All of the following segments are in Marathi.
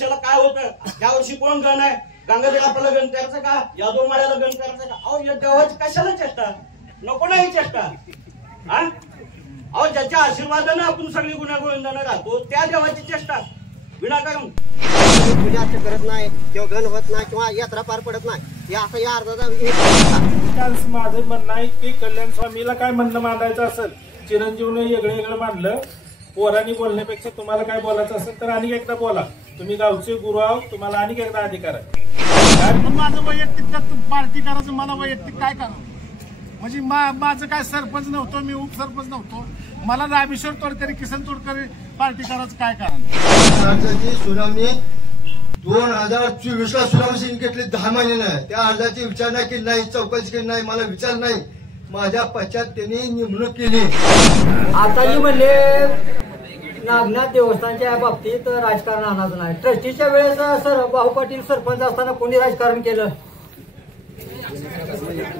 वर्षाला काय होतं, या वर्षी कोण गण आहे, गंगाधर आपल्याला गण करायचं का, यादव माळ्याला गण करायचं का? अहो या देवाची कशाला चेष्टा, नको नाही चेष्टा. हा अहो ज्याच्या आशीर्वादाने आपण सगळी गुन्हा राहतो त्या देवाची चेष्टा विनाकारण पूजा करत नाही किंवा गण होत नाही किंवा यात्रा पार पडत नाही. या अर्धा माझं म्हणणं आहे की कल्याण स्वामीला काय म्हणणं मांडायचं असेल, चिरंजीवने वेगळं मांडलं, पोरांनी बोलण्यापेक्षा तुम्हाला काय बोलायचं असेल तर आणि एकदा बोला. तुम्ही गावचे गुरु आहोत, तुम्हाला आणि एकदा अधिकार आहे. माझं वैयक्तिक पार्टी करायचं, मला वैयक्तिक काय करावं म्हणजे माझं काय सरपंच नव्हतो, मी उपसरपंच नव्हतो, मला रामेश्वर तोडकरी किसन तोडकरी पार्टी करायचं काय कारण. अर्जाची सुनावणी 2024 ला सुनावणी घेतली 10 महिन्यानं. त्या अर्जाची विचारणा केली नाही, चौकशी केली नाही, मला विचार नाही. माझ्या पश्चात त्यांनी नेमणूक केली. आताही म्हणले नागनाथ देवस्थानच्या बाबतीत राजकारण आणायचं नाही. ट्रस्टीच्या वेळेस सर भाऊ पाटील सरपंच असताना कोणी राजकारण केलं,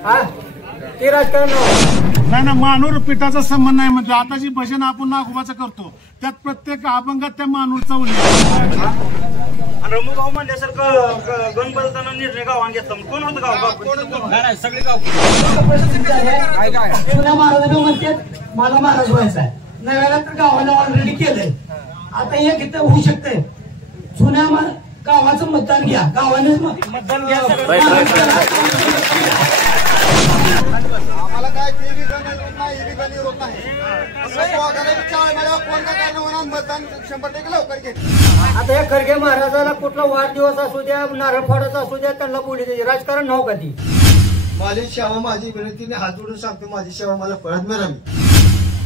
हा ते राजकारण नाही ना. मानूर पीठाचा संबंध नाही म्हणजे आता जी भजन आपण नागोबाचं करतो त्यात प्रत्येक अभंगात त्या मानूरचा उल्लेख. रमू गाव म्हणल्यासारखं गण बदलताना निर्णय गावान घेतला, कोण होतं गाव? सगळे गाव जुन्या महाराजांना म्हणतात मला महाराज व्हायचा आहे, नव्याला तर गावाला ऑलरेडी केलंय. आता एक इथं होऊ शकतंय, जुन्या गावाचं मतदान घ्या, गावाने मतदान घ्या. आम्हाला काय ते बी गण नाही, हे बी गण विरोध नाही. मतदान 100% लवकर घेतलं. आता या खरगे महाराजाला कुठला वाढदिवस असू द्या, नारळ फोडाचा असू द्या, त्यांना बोली द्यायची. राजकारण नव्ह का ती. माझी सेवा, माझी विनंतीने हात जोडून सांगतो, माझी सेवा मला परत मिळावी.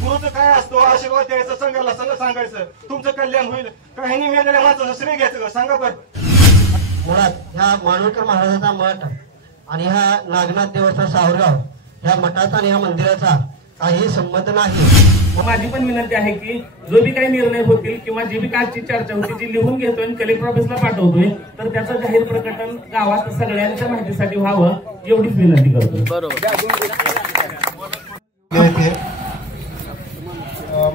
गुरुचं काय असतो, आशीर्वाद द्यायचं, संघाला सगळं सांगायचं, तुमचं कल्याण होईल. काही नाही गेलेल्या माणसाचं श्रेय घ्यायचं, सांगा बरं. मुळात ह्या मानूरकर महाराजाचा मठ आणि ह्या नागनाथ देवस्थान सावरगाव ह्या मठाचा आणि ह्या मंदिराचा काही संबंध नाही. माझी पण विनंती आहे की जो बी काही निर्णय होतील किंवा जी बी कालची चर्चा होती जी लिहून घेतोय आणि कलेक्टर ऑफिसला पाठवतोय तर त्याचं जाहीर प्रकटन गावात सगळ्यांच्या माहितीसाठी व्हावं एवढीच विनंती करतो.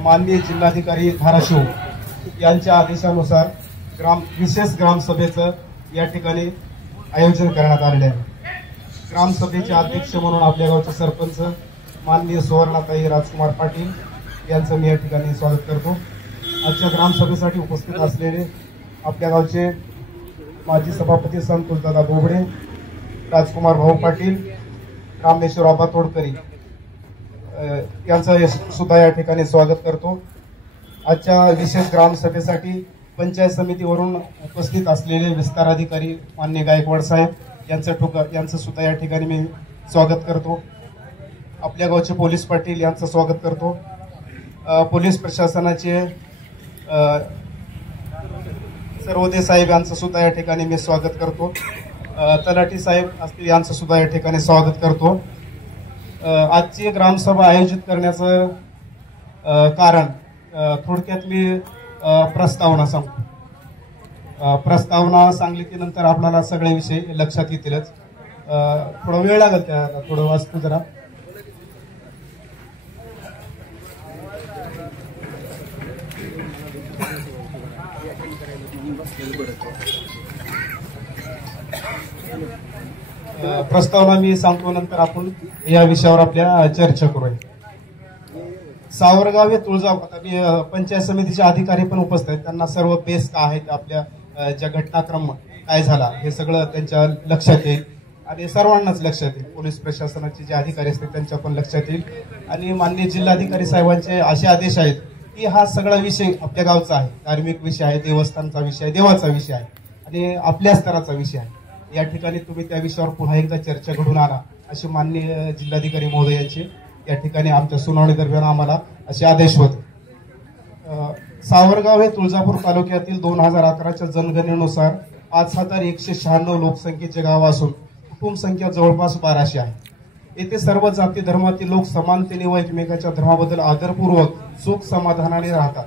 माननीय जिल्हाधिकारी धाराशिव यांच्या आदेशानुसार विशेष ग्रामसभेचं या ठिकाणी आयोजन करण्यात आलेले आहे. ग्रामसभेचे अध्यक्ष म्हणून आपल्या गावचे सरपंच माननीय सुवर्णाताई राजकुमार पाटील यांचं मी या ठिकाणी स्वागत करतो. आजच्या ग्रामसभेसाठी उपस्थित असलेले आपल्या गावचे माजी सभापती संतोषदादा बोबडे, राजकुमार भाऊ पाटील, रामेश्वर आबा तोडकरी यांचं सुद्धा या ठिकाणी स्वागत करतो. आजच्या विशेष ग्रामसभेसाठी पंचायत समितीवरून उपस्थित असलेले विस्तार अधिकारी मान्य गायकवाड साहेब यांचं सुद्धा या ठिकाणी मी स्वागत करतो. आपल्या गावचे पोलीस पाटील यांचं स्वागत करतो. पोलीस प्रशासनाचे सर्वोदय साहेब यांचं सुद्धा या ठिकाणी मी स्वागत करतो. तलाठी साहेब असतील यांचं सुद्धा या ठिकाणी स्वागत करतो. आजची ग्रामसभा आयोजित करण्याचं कारण थोडक्यात मी प्रस्तावना सांगतो. प्रस्तावना सांगली की नंतर आपल्याला सगळे विषय लक्षात येतीलच. थोडा वेळ लागेल, त्या थोडं वाचतो जरा. प्रस्तावना मी सांगतो, नंतर आपण या विषयावर आपल्या चर्चा करूया. सावरगाव हे तुळजापूर पंचायत समितीचे अधिकारी पण उपस्थित आहेत. त्यांना सर्व बेस काय आहेत, आपल्या ज्या घटनाक्रम काय झाला हे सगळं त्यांच्या लक्षात येईल आणि सर्वांनाच लक्षात येईल. पोलीस प्रशासनाचे जे अधिकारी असतील त्यांच्या पण लक्षात येईल. आणि माननीय जिल्हाधिकारी साहेबांचे असे आदेश आहेत की हा सगळा विषय आपल्या गावचा आहे, धार्मिक विषय आहे, देवस्थानचा विषय आहे, देवाचा विषय आहे आणि आपल्या स्तराचा विषय आहे. या ठिकाणी तुम्ही त्या विषयावर पुन्हा एकदा चर्चा घडून आणा असे माननीय जिल्हाधिकारी महोदय यांचे या ठिकाणी आमच्या सुनावणी दरम्यान आम्हाला असे आदेश होते. सावरगाव हे तुळजापूर तालुक्यातील 2011च्या जनगणनेनुसार 5196 लोकसंख्येचे गाव असून कुटुंब संख्या जवळपास 1200 आहे. येथे सर्व जाती धर्मातील लोक समानतेने व एकमेकांच्या धर्माबद्दल आदरपूर्वक सुख समाधानाने राहतात.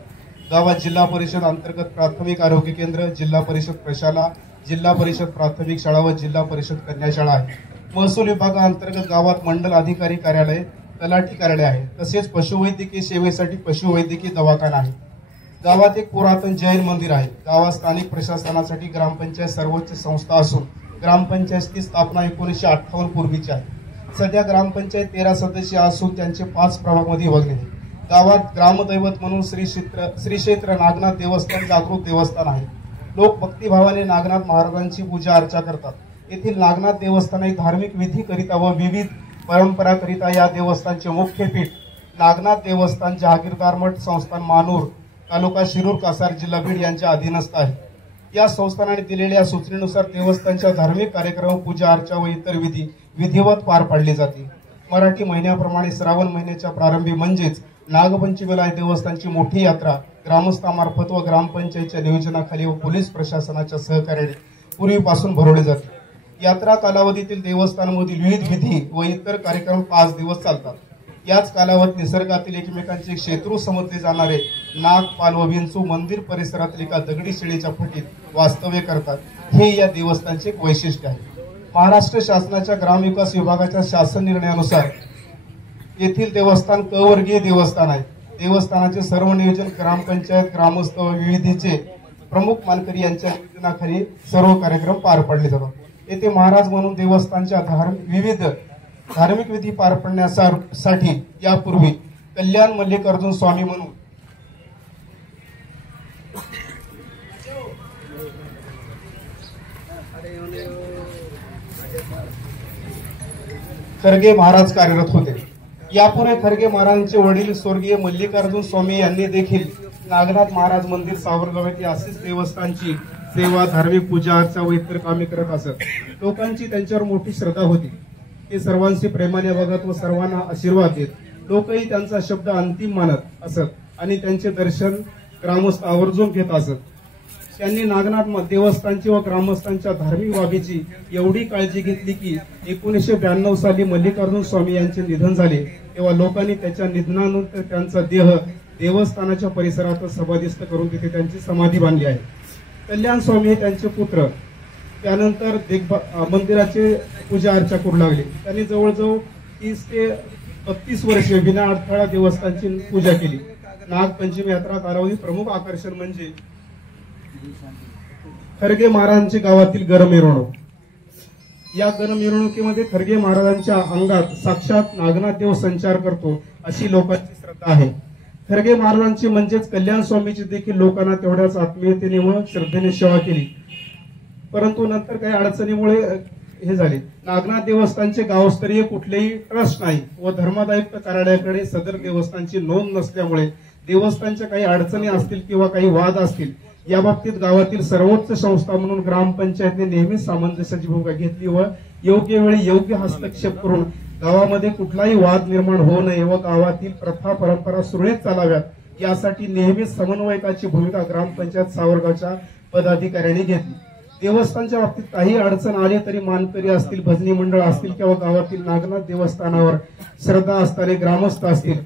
गावात जिल्हा परिषद अंतर्गत प्राथमिक आरोग्य केंद्र, जिल्हा परिषद प्रशाला, जिल्हा परिषद प्राथमिक शाळा व जिल्हा परिषद कन्याशाळा आहे. महसूल विभागाअंतर्गत गावात मंडल अधिकारी कार्यालय, तलाठी कार्यालय आहे. तसेच पशुवैद्यकीय सेवेसाठी पशुवैद्यकीय दवाखाना आहे. गावात एक पुरातन जैन मंदिर आहे. गावात स्थानिक प्रशासनासाठी ग्रामपंचायत सर्वोच्च संस्था असून ग्रामपंचायतची स्थापना 1958 पूर्वीची आहे. सध्या ग्रामपंचायत 13 सदस्य असून त्यांचे 5 प्रभागामध्ये विभागले आहे. गावात ग्रामदैवत म्हणून श्री क्षेत्र नागनाथ देवस्थान जागृत देवस्थान आहे. लोक भक्तिभावाने नागनाथ महाराजांची पूजा अर्चा करतात. येथील नागनाथ देवस्थान एक धार्मिक विधीकरिता व विविध परंपराकरिता या देवस्थानचे मुख्य पीठ नागनाथ देवस्थान जहागीरदार मठ संस्थान मानूर तालुका शिरूर कासार जिल्हा बीड यांच्या अधीनस्थ आहे. या संस्थानाने दिलेल्या सूचनेनुसार देवस्थानच्या धार्मिक कार्यक्रम पूजा अर्चा व इतर विधिवत पार पाडले जाते. मराठी महिन्याप्रमाणे श्रावण महिन्याच्या प्रारंभी म्हणजेच नागपंचमीला देवस्थानची मोठी यात्रा ग्रामस्थामार्फत व ग्रामपंचायतच्या नियोजनाखाली व पोलीस प्रशासनाच्या सहकार्याने पूर्वीपासून भरवली जाते. यात्रा कालावधीतील देवस्थानामधील विविध विधी व इतर कार्यक्रम 5 दिवस चालतात. याच कालावधीत निसर्गातील एकमेकांचे शत्रू समजले जाणारे नाग, पाल व विंचू मंदिर परिसरातील एका दगडी शिळेच्या फटीत वास्तव्य करतात. हे या देवस्थानचे एक वैशिष्ट्य आहे. महाराष्ट्र शासनाच्या ग्रामविकास विभागाच्या शासन निर्णयानुसार येथील देवस्थान क वर्गीय देवस्थान आहे. देवस्थानाचे सर्व नियोजन ग्रामपंचायत, ग्रामस्थ व विविधीचे प्रमुख मानकरी यांच्या नियोजनाखाली सर्व कार्यक्रम पार पाडले जातात. येथे महाराज म्हणून देवस्थानच्या विविध धार्मिक विधी पार पाडण्यासाठी यापूर्वी कल्याण मल्लिकार्जुन स्वामी म्हणून खरगे महाराज कार्यरत होते. यापूर्वी खरगे महाराजांचे वडील स्वर्गीय मल्लिकार्जुन स्वामी यांनी देखील नागनाथ महाराज मंदिर सावरगाव येथे अशीच देवस्थानची सेवा, धार्मिक पूजा अर्चा व इतर कामे करत असत. लोकांची त्यांच्यावर मोठी श्रद्धा होती. ते सर्वांशी प्रेमाने बघत व सर्वांना आशीर्वाद देत. लोकही त्यांचा शब्द अंतिम मानत असत आणि त्यांचे दर्शन ग्रामस्थ आवर्जून घेत असत. त्यांनी नागनाथ देवस्थानची व ग्रामस्थांच्या धार्मिक बाबीची एवढी काळजी घेतली की 1992 साली मल्लिकार्जुन स्वामी यांचे निधन झाले तेव्हा लोकांनी त्याच्या निधनानंतर त्यांचा देह देवस्थानाच्या परिसरात समाधिस्थ करून तिथे त्यांची समाधी बांधली आहे. कल्याण स्वामी हे त्यांचे पुत्र त्यानंतर मंदिराचे पूजा अर्चा करू लागले. त्यांनी जवळजवळ 30 ते 32 वर्षे विना अडथळा देवस्थानची पूजा केली. नागपंचमी यात्रा कालावधी प्रमुख आकर्षण म्हणजे खरगे महाराजांची गावातील गरम मिरवणूक. या गरम मिरवणुकीमध्ये खरगे महाराजांच्या अंगात साक्षात नागनाथ देव संचार करतो अशी लोकांची श्रद्धा आहे. खरगे महाराजांची म्हणजेच कल्याण स्वामीची देखील लोकांना तेवढ्याच आत्मीयतेने व श्रद्धेने सेवा केली. परंतु नंतर काही अडचणीमुळे हे झाले. नागनाथ देवस्थानचे गावस्तरीय कुठलेही ट्रस्ट नाही व धर्मादायुक्त कार्यालयाकडे सदर देवस्थानची नोंद नसल्यामुळे देवस्थानच्या काही अडचणी असतील किंवा काही वाद असतील या बाबतीत गावातील सर्वोच्च संस्था म्हणून ग्रामपंचायतने नेहमीच सामंजस्याची भूमिका घेतली व योग्य वेळी योग्य हस्तक्षेप करून गावामध्ये कुठलाही वाद निर्माण होऊ नये व गावातील प्रथा परंपरा सुरळीत चालाव्यात यासाठी नेहमीच समन्वयकाची भूमिका ग्रामपंचायत सावरगावच्या पदाधिकाऱ्यांनी घेतली. देवस्थानच्या बाबतीत काही अडचण आली तरी मानकरी असतील, भजनी मंडळ असतील किंवा गावातील नागनाथ देवस्थानावर श्रद्धा असणारे ग्रामस्थ असतील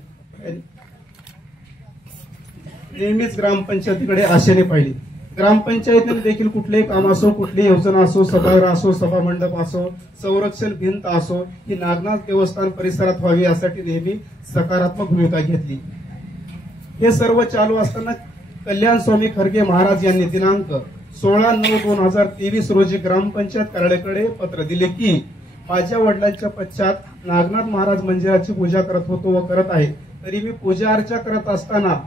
नेहमीच ग्रामपंचायतीकडे आशेने पाहिली. ग्रामपंचायतीने देखील कुठलेही काम असो, कुठलीही योजना असो, सभागृह असो, सभा मंडप असो, संरक्षण भिंत असो ही नागनाथ देवस्थान परिसरात व्हावी यासाठी नेहमी सकारात्मक भूमिका घेतली. हे सर्व चालू असताना कल्याण स्वामी खरगे महाराज यांनी दिनांक 16/9/2023 रोजी ग्रामपंचायत कार्यालयाकडे पत्र दिले की माझ्या वडिलांच्या पश्चात नागनाथ महाराज मंदिराची पूजा करत होतो व करत आहे. तरी मी पूजा अर्चा करत असताना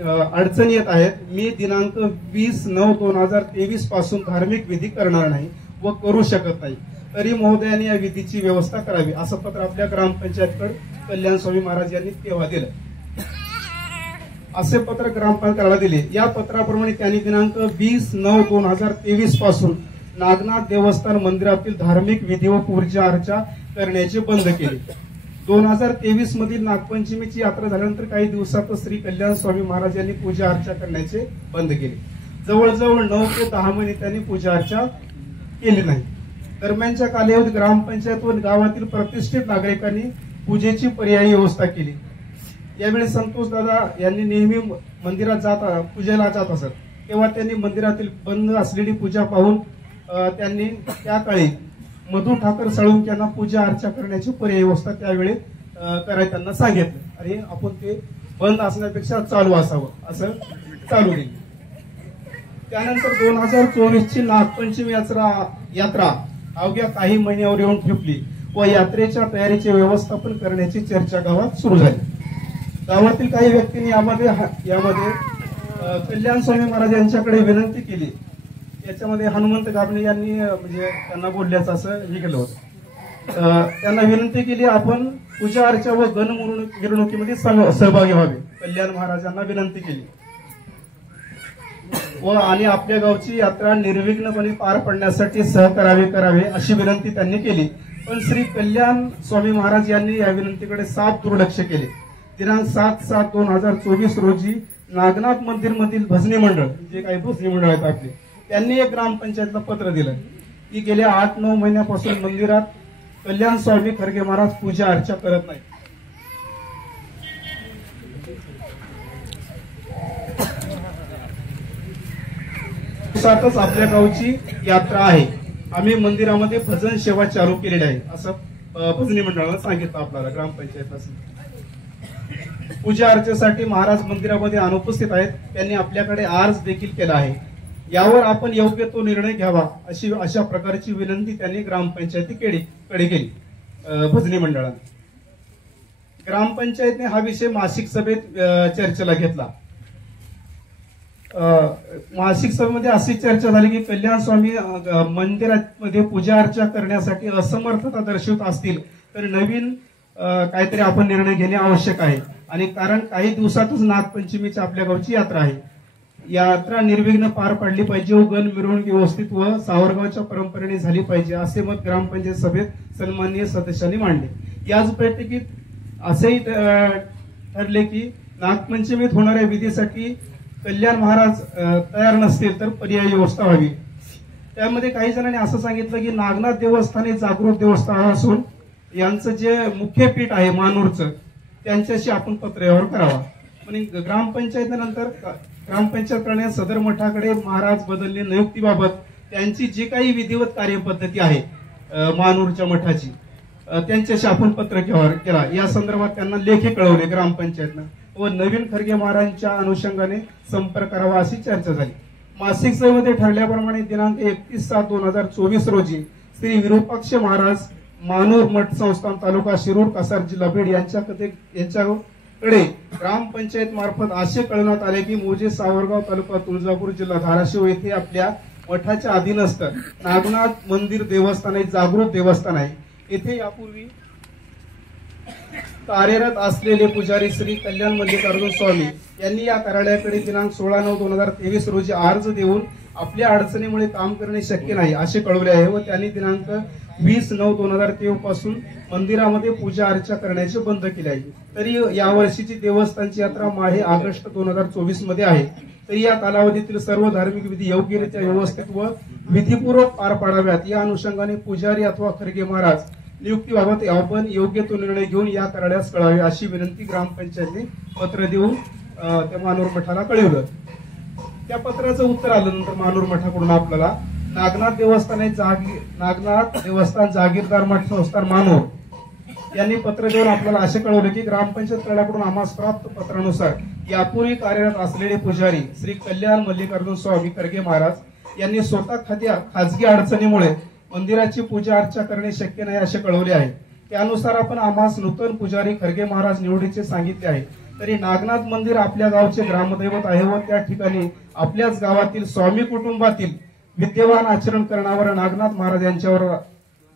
अडचणी येत आहेत. मी दिनांक 20/9/2023 पासून धार्मिक विधी करणार नाही व करू शकत नाही. तरी महोदयांनी या विधीची व्यवस्था करावी असं पत्र आपल्या ग्रामपंचायतकडे कल्याण स्वामी महाराज यांनी तेव्हा दिलं. असे पत्र ग्रामपंचायतीला दिले. या पत्राप्रमाणे त्यांनी दिनांक 20/9/2023 पासून नागनाथ देवस्थान मंदिरातील धार्मिक विधी व पूजा अर्चा करण्याचे बंद केले. 2023 मधील नागपंचमीची यात्रा झाल्यानंतर काही दिवसातच श्री कल्याण स्वामी महाराज यांनी पूजा अर्चा करण्याचे बंद केले. जवळजवळ 9 ते 10 महिने त्यांनी पूजा अर्चा केली नाही. दरम्यानच्या कालावधीत ग्रामपंचायत व गावातील प्रतिष्ठित नागरिकांनी पूजेची पर्यायी व्यवस्था केली. यावेळी संतोष दादा यांनी नेहमी मंदिरात पूजेला जात असत. तेव्हा त्यांनी मंदिरातील बंद असलेली पूजा पाहून त्यांनी त्या काळी मधु ठाकर साळुंक्यांना पूजा अर्चा करण्याची पर्यायी व्यवस्था त्यावेळी करायला त्यांना सांगितलं. अरे आपण ते बंद असण्यापेक्षा चालू असावं असं चालू केली. त्यानंतर 2024ची नागपंचमी यात्रा अवघ्या काही महिन्यावर येऊन ठेपली व यात्रेच्या तयारीचे व्यवस्थापन करण्याची चर्चा गावात सुरू झाली. गावातील काही व्यक्तींनी यामध्ये कल्याण स्वामी महाराज यांच्याकडे विनंती केली. याच्यामध्ये हनुमंत गाबणे यांनी म्हणजे त्यांना बोलल्याचं असं हे केलं होतं. त्यांना विनंती केली आपण पूजा अर्चा व गण मिरवणुकीमध्ये सहभागी व्हावे. कल्याण महाराजांना विनंती केली व आणि आपल्या गावची यात्रा निर्विघ्नपणे पार पडण्यासाठी करावे अशी विनंती त्यांनी केली. पण श्री कल्याण स्वामी महाराज यांनी या विनंतीकडे साफ दुर्लक्ष केले. दिनांक 7/7/2024 रोजी नागनाथ मंदिर मधील भजनी मंडळ, जे काही भजनी मंडळ आहेत आपले, त्यांनी एक ग्रामपंचायतला पत्र दिलं की गेल्या 8-9 महिन्यापासून मंदिरात कल्याण स्वामी खरगे महाराज पूजा अर्चा करत नाही. दिवसातच आपल्या गावची यात्रा आहे, आम्ही मंदिरामध्ये भजन सेवा चालू केलेली आहे असं भजनी मंडळाला सांगितलं आपल्याला ग्रामपंचायत. पूजा अर्चेसाठी महाराज मंदिरामध्ये अनुपस्थित आहेत. त्यांनी आपल्याकडे अर्ज देखील केला आहे. यावर आपण योग्य तो निर्णय घ्यावा अशा प्रकारची विनंती त्यांनी ग्रामपंचायतीकडे केली भजनी मंडळाने. ग्रामपंचायतने हा विषय मासिक सभेत चर्चेला घेतला. मासिक सभेमध्ये अशी चर्चा झाली की कल्याण स्वामी मंदिरामध्ये पूजा अर्चा करण्यासाठी असमर्थता दर्शवत असतील तर नवीन काहीतरी आपण निर्णय घेणे आवश्यक आहे. आणि कारण काही दिवसातच नागपंचमीची आपल्या गावची यात्रा आहे. यात्रा निर्विघ्न पार पाडली पाहिजे व गण मिरवणूक व्यवस्थित व सावरगावच्या परंपरेने झाली पाहिजे असे मत ग्रामपंचायत सभेत सन्माननीय सदस्यांनी मांडले. याच बैठकीत असेही ठरले की नागपंचमीत होणाऱ्या विधीसाठी कल्याण महाराज तयार नसतील तर पर्यायी व्यवस्था व्हावी. त्यामध्ये काही जणांनी असं सांगितलं की नागनाथ देवस्थान हे जागृत देवस्थान असून यांचं जे मुख्य पीठ आहे मानूरचं त्यांच्याशी आपण पत्रव्यवहार करावा. म्हणजे ग्रामपंचायतीनंतर ग्रामपंचायत करण्यास सदर मठाकडे महाराज बदलणे नियुक्तीबाबत त्यांची जी काही विधिवत कार्यपद्धती आहे मानूरच्या मठाची त्यांच्याशी आपण पत्रव्यवहार केला. या संदर्भात त्यांना लेखी कळवले ग्रामपंचायतनं व नवीन खरगे महाराजांच्या अनुषंगाने संपर्क करावा अशी चर्चा झाली. मासिक सभेमध्ये ठरल्याप्रमाणे दिनांक 31/7/2024 रोजी श्री विरूपाक्ष महाराज मानूर मठ संस्थान तालुका शिरूर कासार जिल्हा बीड यांच्याकडे ग्रामपंचायत मार्फत असे कळवण्यात आले की मोजे सावरगाव तालुका तुळजापूर जिल्हा धाराशिव येथे आपल्या मठाच्या अधीनस्थ नागनाथ मंदिर देवस्थान हे जागृत देवस्थान आहे. येथे यापूर्वी कार्यरत असलेले पुजारी श्री कल्याण मल्लिकार्जुन स्वामी यांनी या कार्यालयाकडे दिनांक 16/9/2023 रोजी अर्ज देऊन आपल्या अडचणीमुळे काम करणे शक्य नाही असे कळवले आहे व त्यांनी दिनांक 20/9/2023 पासून मंदिरामध्ये पूजा अर्चा करण्याचे बंद केले आहे. तरी यावर्षीची देवस्थानची यात्रा माहे ऑगस्ट 2024 मध्ये आहे. तरी या कालावधीतील सर्व धार्मिक विधी योग्यरित्या व्यवस्थित व विधीपूर्वक पार पाडाव्यात या अनुषंगाने पुजारी अथवा खरगे महाराज नियुक्तीबाबत आपण योग्य तो निर्णय घेऊन या कार्यालयास कळावे अशी विनंती ग्रामपंचायतने पत्र देऊन त्या मानूर मठाला कळवलं. त्या पत्राचं उत्तर आल्यानंतर मानूर मठाकडून आपल्याला नागनाथ देवस्थान जागीरदार मठ संस्थान मानूर यांनी पत्र देऊन आपल्याला असे कळवले की ग्रामपंचायत कार्यालयाकडून आम्हास प्राप्त पत्रानुसार यापूर्वी कार्यरत असलेले पुजारी श्री कल्याण मल्लिकार्जुन स्वामी खरगे महाराज यांनी स्वतः खाजगी अडचणीमुळे मंदिराची पूजा अर्चा करणे शक्य नाही असे कळवले आहे. त्यानुसार आपण आम्हास नूतन पुजारी खरगे महाराज निवडीचे सांगितले आहे. तरी नागनाथ मंदिर आपल्या गावचे ग्रामदैवत आहे व त्या ठिकाणी आपल्याच गावातील स्वामी कुटुंबातील विद्यमान आचरण करणारा नागनाथ महाराज यांच्यावर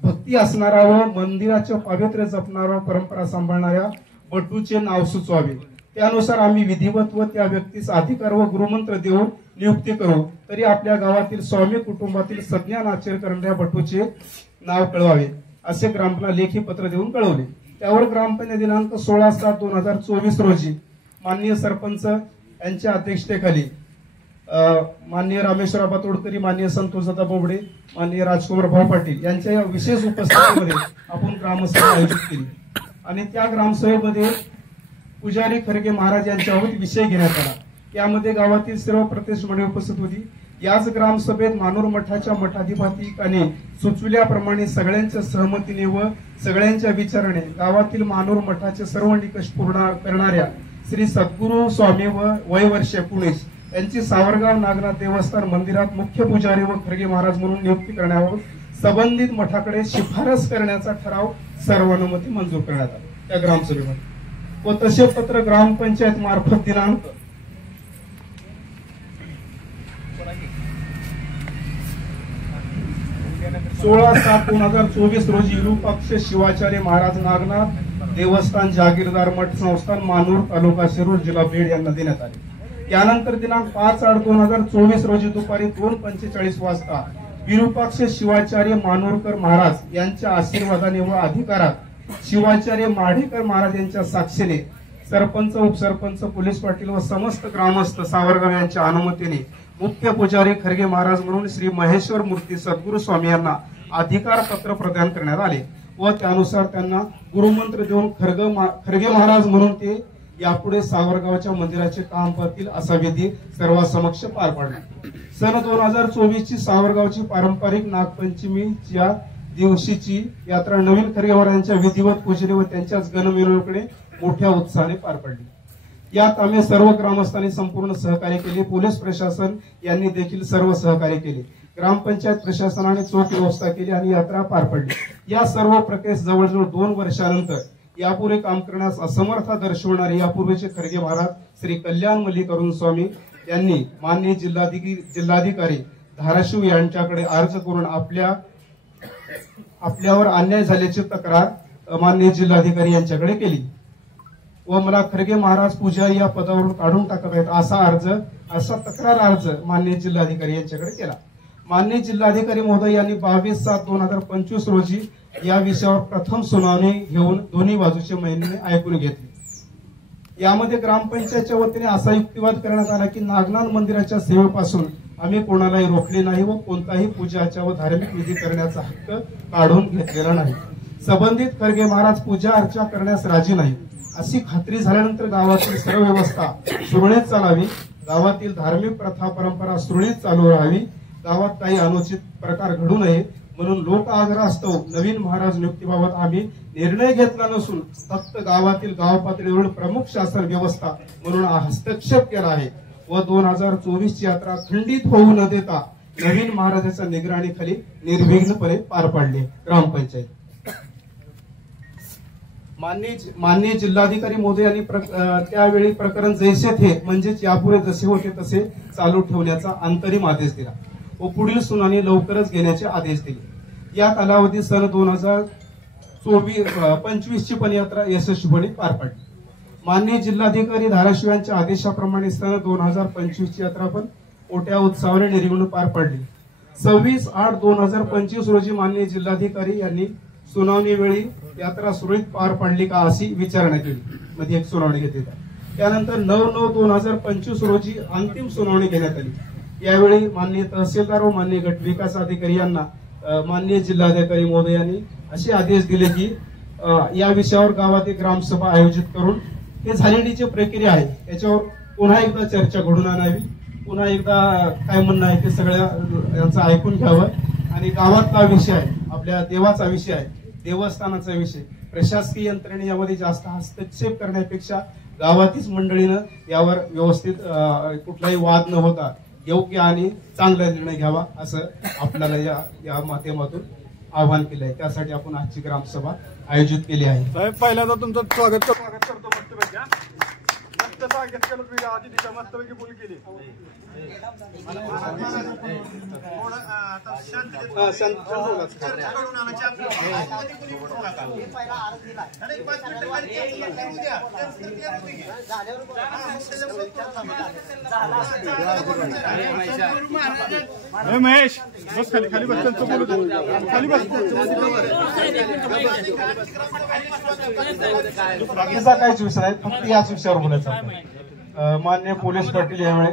भक्ती असणारा व मंदिराचे पावित्र्य जपणारा परंपरा सांभाळणाऱ्या बटूचे नाव सुचवावे. त्यानुसार आम्ही विधिवत व त्या व्यक्तीस अधिकार व गुरुमंत्र देऊन नियुक्ती करू. तरी आपल्या गावातील स्वामी कुटुंबातील सज्ञान आचरण करणाऱ्या बटूचे नाव कळवावे असे ग्रामपंचायत लेखी पत्र देऊन कळवले. त्यावर ग्रामपंचायत दिनांक 16/7/2024 रोजी माननीय सरपंच यांच्या अध्यक्षतेखाली माननीय रामेश्वर तोडकरी, माननीय संतोषदादा बोबडे, माननीय राजकुमार भाऊ पाटील यांच्या विशेष उपस्थितीमध्ये आपण ग्रामसभा आयोजित केली आणि त्या ग्रामसभेमध्ये पुजारी खरगे महाराज यांच्यावर विषय घेण्यात आला. यामध्ये गावातील सर्व प्रतिष्ठित मंडळी उपस्थित होती. याच ग्रामसभेत मानूर मठाच्या मठाधिपतींनी सुचविल्याप्रमाणे सगळ्यांच्या सहमतीने व सगळ्यांच्या विचाराने गावातील मानूर मठाचे सर्व निकष पूर्ण करणाऱ्या श्री सद्गुरू स्वामी व वयवर्ष पुणेश त्यांची सावरगाव नागनाथ देवस्थान मंदिरात मुख्य पुजारी व खरगे महाराज म्हणून नियुक्ती करण्यावर संबंधित मठाकडे शिफारस करण्याचा ठराव सर्वानुमती मंजूर करण्यात आला त्या ग्रामसभेमध्ये व तसे पत्र ग्रामपंचायत मार्फत दिनांक 16/7/2024 रोजी विरूपाक्ष शिवाचार्य महाराज नागनाथ देवस्थान जागीरदार मठ संस्थान मानूर तालुका शिरूर जिल्हा बीड यांना देण्यात आले। यानंतर दिनांक 5/8/2024 रोजी दुपारी 2:45 वाजता विरूपाक्ष शिवाचार्य मानूरकर महाराज यांच्या आशीर्वादाने व अधिकारात शिवाचार्य माढेकर महाराज यांच्या साक्षीने सरपंच उपसरपंच पोलीस पाटील व समस्त ग्रामस्थ सावरगाव यांच्या अनुमतीने मुख्य पुजारी खरगे महाराज म्हणून श्री महेश्वर मूर्ती सद्गुरू स्वामी यांना अधिकार पत्र प्रदान करण्यात आले व त्यानुसार त्यांना गुरुमंत्र देऊन खरगे महाराज म्हणून ते यापुढे सावरगावच्या मंदिराचे काम करतील असा विधी सर्वांसमक्ष पार पाडला। सन 2024 ची सावरगावची पारंपरिक नागपंचमीच्या दिवशीची यात्रा नवीन खरगे महाराजांच्या विधिवत पूजने व त्यांच्याच गणमिरवणुकीने मोठ्या उत्साहाने पार पडली। यात आम्ही सर्व ग्रामस्थांनी संपूर्ण सहकार्य केले। पोलीस प्रशासन यांनी देखील सर्व सहकार्य केले। ग्रामपंचायत प्रशासनाने चोख व्यवस्था केली आणि यात्रा पार पडली। या सर्व प्रक्रियेस जवळजवळ 2 वर्षानंतर यापुढे काम करण्यास असमर्था दर्शवणारे यापूर्वीचे खरगे महाराज श्री कल्याण मल्लिकार्जुन स्वामी यांनी माननीय जिल्हाधिकारी धाराशिव यांच्याकडे अर्ज करून आपल्यावर अन्याय झाल्याची तक्रार माननीय जिल्हाधिकारी यांच्याकडे केली व मला खरगे महाराज पूजा या पदावरून काढून टाकत आहेत असा तक्रार अर्ज माननीय जिल्हाधिकारी यांच्याकडे केला। माननीय जिल्हाधिकारी महोदय यांनी 22/7/2025 रोजी या विषयावर प्रथम सुनावणी घेऊन दोन्ही बाजूचे म्हणणे ऐकून घेतले। यामध्ये ग्रामपंचायतच्या वतीने असा युक्तिवाद करण्यात आला की नागनाथ मंदिराच्या सेवेपासून आम्ही कोणालाही रोखले नाही व कोणताही पूजाचा व धार्मिक विधी करण्याचा हक्क काढून घेतलेला नाही। संबंधित खरगे महाराज पूजा अर्चा करण्यास राजी नाही अशी खात्री झाल्यानंतर गावातील सर्व व्यवस्था सुरळीत चालावी, गावातील धार्मिक प्रथा परंपरा सुरळीत चालू राहावी, गावात काही अनुचित प्रकार घडू नये म्हणून लोक आग्रहास्तव नवीन महाराज नियुक्तीबाबत आम्ही निर्णय घेतला नसून फक्त गावातील गाव पातळीवर प्रमुख शासन व्यवस्था म्हणून हस्तक्षेप केला आहे व 2024 ची यात्रा खंडित होऊ न देता नवीन महाराजाच्या निगराणीखाली निर्विघ्नपणे पार पाडली। ग्रामपंचायत माननीय जिल्हाधिकारी महोदय यांनी त्यावेळी प्रकरण जैसे थे म्हणजेच यापुढे जसे होते तसे चालू ठेवण्याचा अंतरिम आदेश दिला व पुढील सुनावणी लवकरच घेण्याचे आदेश दिले। या कालावधीत सन 2025 ची पण यात्रा यशस्वीपणे पार पडली। माननीय जिल्हाधिकारी धाराशिव यांच्या आदेशाप्रमाणे सन 2025 ची यात्रा पण मोठ्या उत्साहाने निर्विघ्न पार पडली। 26/8/2025 रोजी माननीय जिल्हाधिकारी यांनी सुनावणी वेळी यात्रा सुरळीत पार पडली का अशी विचारणा केली, मध्ये एक सुनावणी घेतली। त्यानंतर 9/9/2025 रोजी अंतिम सुनावणी घेण्यात आली। यावेळी माननीय तहसीलदार व माननीय गट विकास अधिकारी यांना माननीय जिल्हाधिकारी महोदय यांनी असे आदेश दिले की या विषयावर गावात एक ग्रामसभा आयोजित करून हे झालेली जी प्रक्रिया आहे त्याच्यावर पुन्हा एकदा चर्चा घडून आणावी, पुन्हा एकदा काय म्हणणं आहे ते सगळ्या यांचं ऐकून घ्यावं आणि गावातला विषय आहे, आपल्या देवाचा विषय आहे, देवस्थानाचा विषय, प्रशासकीय यंत्रणेने यामध्ये जास्त हस्तक्षेप करण्यापेक्षा गावातीच मंडळीनं यावर व्यवस्थित कुठलाही वाद न होता योग्य आणि चांगला निर्णय घ्यावा असं आपल्याला या माध्यमातून आवाहन केलं आहे। त्यासाठी आपण आजची ग्रामसभा आयोजित केली आहे। साहेब पहिल्यांदा तुमचं स्वागत करतो मस्तपैकी स्वागत केलं तुम्ही आधी दिशा मस्तपैकी बोल केली। महेश बस खाली बस खाली बस बाकीचा काहीच विषय नाही, फक्त याच विषयावर बोलायचं। मान्य पोलीस पाटील यावेळी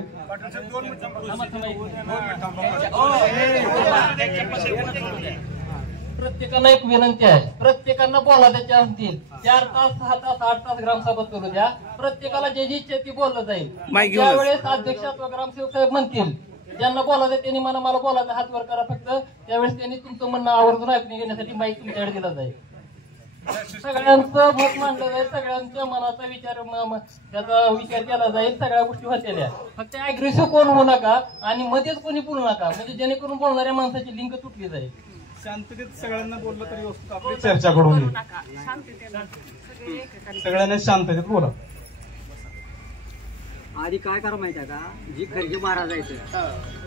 प्रत्येकाला एक विनंती आहे, प्रत्येकांना बोला त्याच्या असतील 4 तास 6 तास 8 तास ग्रामसभा करू द्या, प्रत्येकाला जे जी इच्छा ती बोललं जाईल। त्यावेळेस अध्यक्ष अथवा ग्रामसेवक साहेब म्हणतील ज्यांना बोलायचं त्यांनी मला बोलायचा हात वर करा, फक्त त्यावेळेस त्यांनी तुमचं म्हणणं आवर्जून ऐकून घेण्यासाठी माईक तुमच्याकडे दिला जाईल। सगळ्यांचं मत मांडलं जाईल, सगळ्यांच्या मनाचा विचार त्याचा विचार केला जाईल, सगळ्या गोष्टी होत्या. फक्त अग्रेसिव्ह कोण होऊ नका आणि मध्येच कोणी बोलू नका, म्हणजे जेणेकरून बोलणाऱ्या माणसाची लिंक तुटली जाईल. शांततेत सगळ्यांना बोललं तरी व्यवस्थित आपली चर्चा करून सगळ्यांना शांततेत बोला. आधी काय करा माहिती आहे का, जी खरगे महाराज आहेत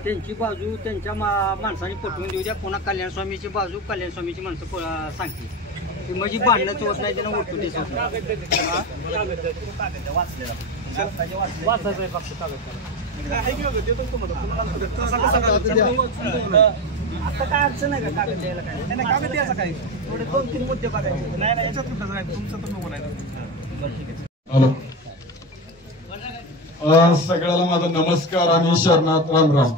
त्यांची बाजू त्यांच्या माणसाने पटवून देऊ द्या. पुन्हा कल्याण स्वामीची बाजू कल्याण स्वामीची माणसं सांगते, म्हणजे भांडणच होत नाही, त्यांना ओळखू देत आता काय अडचण आहे का कागद द्यायला? काय कागद द्यायचा काय, थोडे 2-3 मुद्दे बघायचे. नाही याच्यात कुठं जायचं, तुमचं तुम्ही बोलायचं. सगळ्याला माझा नमस्कार आणि शरणात राम राम.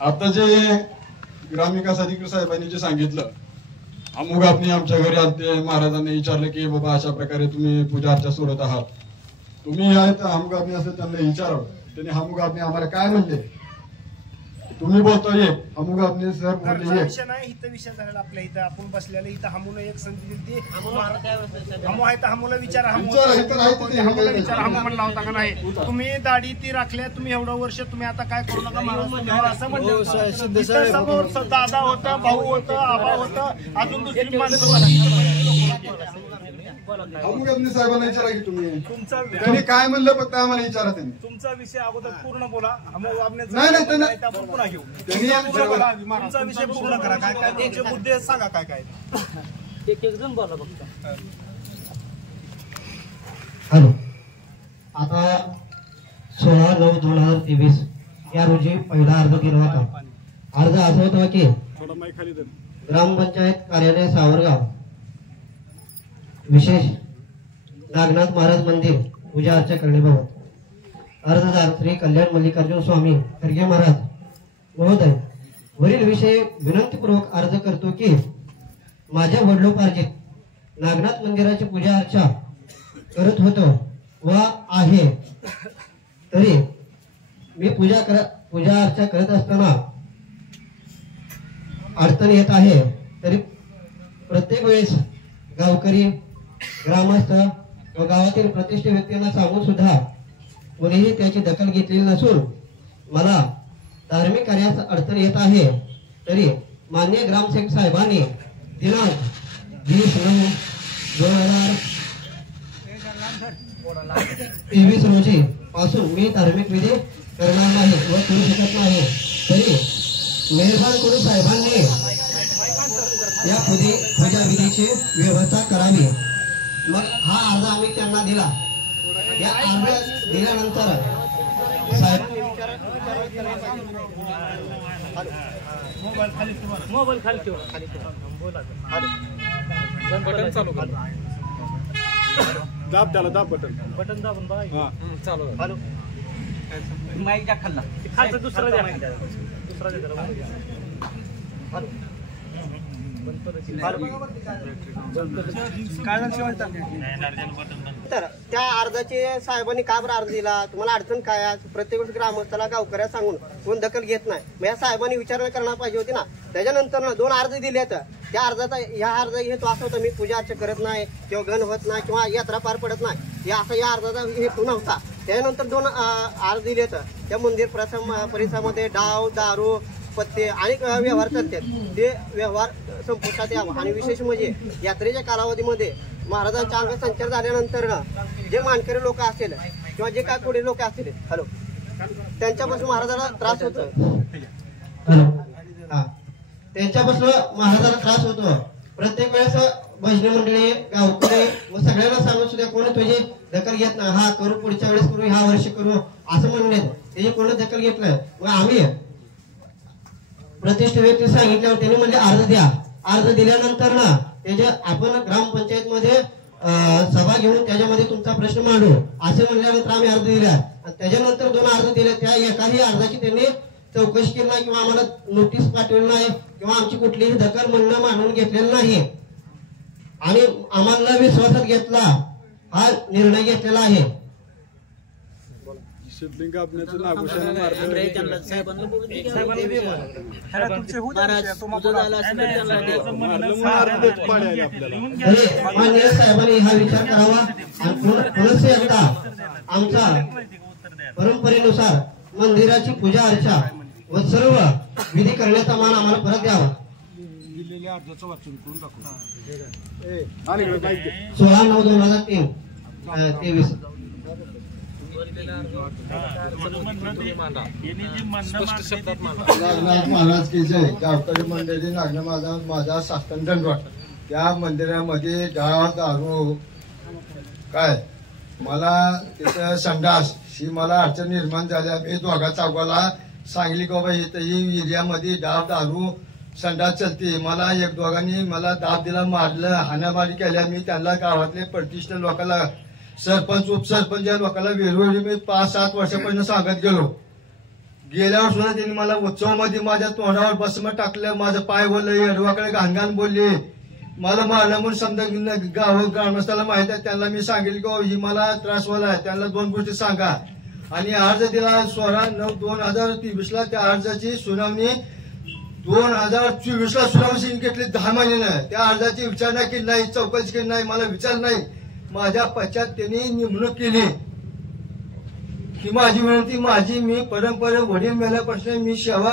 आता जे ग्रामविकास अधिकारी साहेबांनी जे सांगितलं, अमुक आपण आमच्या घरी आलते, महाराजांनी विचारलं की बाबा अशा प्रकारे तुम्ही पूजा अर्चा सोडत आहात, तुम्ही आहेत अमुक आपण असं त्यांना विचारावं. त्यांनी अमुक आपण आम्हाला काय म्हणले, तुम्ही बोलतोय अमुक आपण सर बोलले विषय नाही, इथं विषय झालेला आपल्या इथं आपण बसलेलं इथं हमून एक संधी दिली, हमू आहे तर हमूला विचारा, हमूला विचारा हमू म्हणला होता का नाही, तुम्ही दाढी ती राखल्या, तुम्ही एवढं वर्ष तुम्ही आता काय करू नका महाराज असं म्हणलं. समोर दादा होता, भाऊ होतं, आबा होतं, अजून दुसरी माणसं. अमुक आपल्या साहेबांना विचारा की तुम्ही त्यांनी काय म्हणलं, फक्त आम्हाला विचारा. त्यांनी तुमचा विषय अगोदर पूर्ण बोला, नाही आपण पुन्हा घेऊ. तुमचा विषय पूर्ण करा, काय काय तुमचे मुद्दे सांगा, काय काय एक जण बोला फक्त. हॅलो, आता 16/9/2023 या रोजी पहिला अर्ज दिला होता. अर्ज असा होता की ग्रामपंचायत कार्यालय सावरगाव विशेष नागनाथ महाराज मंदिर पूजा अर्चा करण्याबाबत अर्जदार श्री कल्याण मल्लिकार्जुन स्वामी खरगे महाराज महोदय, वरील विषय विनंतीपूर्वक अर्ज करतो की माझ्या वडिलोपार्जित नागनाथ मंदिराची पूजा अर्चा करत होतो व आहे, तरी मी पूजा अर्चा करत असताना अडचण येत आहे. तरी प्रत्येक वेळेस गावकरी, ग्रामस्थ व गावातील प्रतिष्ठित व्यक्तींना सांगून सुद्धा कोणीही त्याची दखल घेतलेली नसून मला धार्मिक कार्यास अडचण येत आहे. तरी माननीय ग्रामसेवक साहेबांनी दिनांक 20/9/2023 रोजी पासून मी धार्मिक विधी करणार नाही व करू शकत नाही, तरी मेहरबान करून साहेबांनी या पूजा विधीची व्यवस्था करावी. मग हा अर्ज आम्ही त्यांना दिला. या अर्ज दिल्यानंतर साहेबांनी मोबाईल खाली ठेवा, बटन चालू कर, दाब त्याला, दाब बटन दाबून बघा चालू. हॅलो, माईक द्या खाल्ला, खालचा दुसरा द्या, दुसरा द्या. हॅलो, तर त्या अर्जाचे साहेबांनी का बरं अर्ज दिला, तुम्हाला अडचण काय आहे, प्रत्येक गोष्ट ग्रामस्थाला गावकऱ्या सांगून कोण दखल घेत नाही. मग या साहेबांनी विचारणा करायला पाहिजे होती ना. त्याच्यानंतर 2 अर्ज दिले, तर त्या अर्जाचा ह्या अर्ज हेतू असा होता मी पूजा अर्चा करत नाही किंवा गण होत नाही किंवा यात्रा पार पडत नाही, या असा या अर्जाचा हेतू नव्हता. त्यानंतर 2 अर्ज दिले, तर त्या मंदिर परिसरामध्ये डाव, दारू, पत्ते अनेक व्यवहार करतात, ते व्यवहार संपुष्टात यावं. आणि विशेष म्हणजे यात्रेच्या कालावधीमध्ये महाराजांच्या अंगसंचार झाल्यानंतर जे मानकरी लोक असतील किंवा जे काय पुढे लोक असतील, हॅलो, त्यांच्यापासून महाराजाला त्रास होतो. त्यांच्यापासून महाराजाला त्रास होतो. प्रत्येक वेळेस भजनी मंडळी, गावकरी व सगळ्यांना सांगून सुद्धा कोणी तुझी दखल घेत नाही. हा करू, पुढच्या वेळेस करू, ह्या वर्षी करू असं म्हणणे, त्याची कोणी दखल घेत नाही. मग आम्ही प्रतिष्ठित व्यक्ती सांगितल्यावर त्यांनी म्हणजे अर्ज द्या. अर्ज दिल्यानंतर ना त्याच्या आपण ग्रामपंचायत मध्ये सभा घेऊन त्याच्यामध्ये तुमचा प्रश्न मांडू असे म्हणल्यानंतर आम्ही अर्ज दिला. त्याच्यानंतर 2 अर्ज दिले, त्या एकाही अर्जाची त्यांनी चौकशी केली नाही किंवा आम्हाला नोटीस पाठवली नाही किंवा आमची कुठलीही दखल म्हणणं मांडून घेतलेलं नाही. आणि आम्हाला विश्वासात घेतला हा निर्णय घेतलेला आहे. शिपलिंग कापण्याचं नागोशाने मारलं. माननीय साहेबांनी हा विचार करावा आणि पुनश्च एकदा आमच्या परंपरेनुसार मंदिराची पूजा अर्चा व सर्व विधी करण्याचा मान आम्हाला परत द्यावा. 16/9/2023 महाराज की जय. गावकरी मंडळी नागना माझा साष्टांग दंडवत. त्या मंदिरामध्ये डाळ दारू काय मला तिथं संडास ही मला अडचण निर्माण झाल्या. मी दोघा चौघाला सांगली की बाबा इथं ही एरियामध्ये डाळ दारू संडास चलते. मला एक दोघांनी मला दाब दिला, मारलं, हाणामारी केल्या. मी त्यांना गावातले प्रतिष्ठित लोकांना सरपंच उपसरपंच या लोकांना वेळोवेळी मी 5-7 वर्षापर्यंत सांगत गेलो. गेल्यावर सुद्धा त्यांनी मला उत्सवामध्ये माझ्या तोंडावर बसमं टाकलं, माझं पाय बोललं, येडवाकडे घाणघाण बोलले, मला मारलं म्हणून समजा ग्रामस्थाला माहित आहे. त्यांना मी सांगितलं की ही मला त्रास व्हायला आहे, त्यांना 2 गोष्टी सांगा. आणि अर्ज दिला 16/9/2023 त्या अर्जाची सुनावणी 2024 सुनावणी घेतली 10 महिन्यानं. त्या अर्जाची विचारणा केली नाही, चौकशी केली नाही, मला विचारलं नाही. माझ्या पश्चात त्यांनी नेमणूक केली. ही माझी विनंती, मी परंपरा वडील मेल्यापासून मी सेवा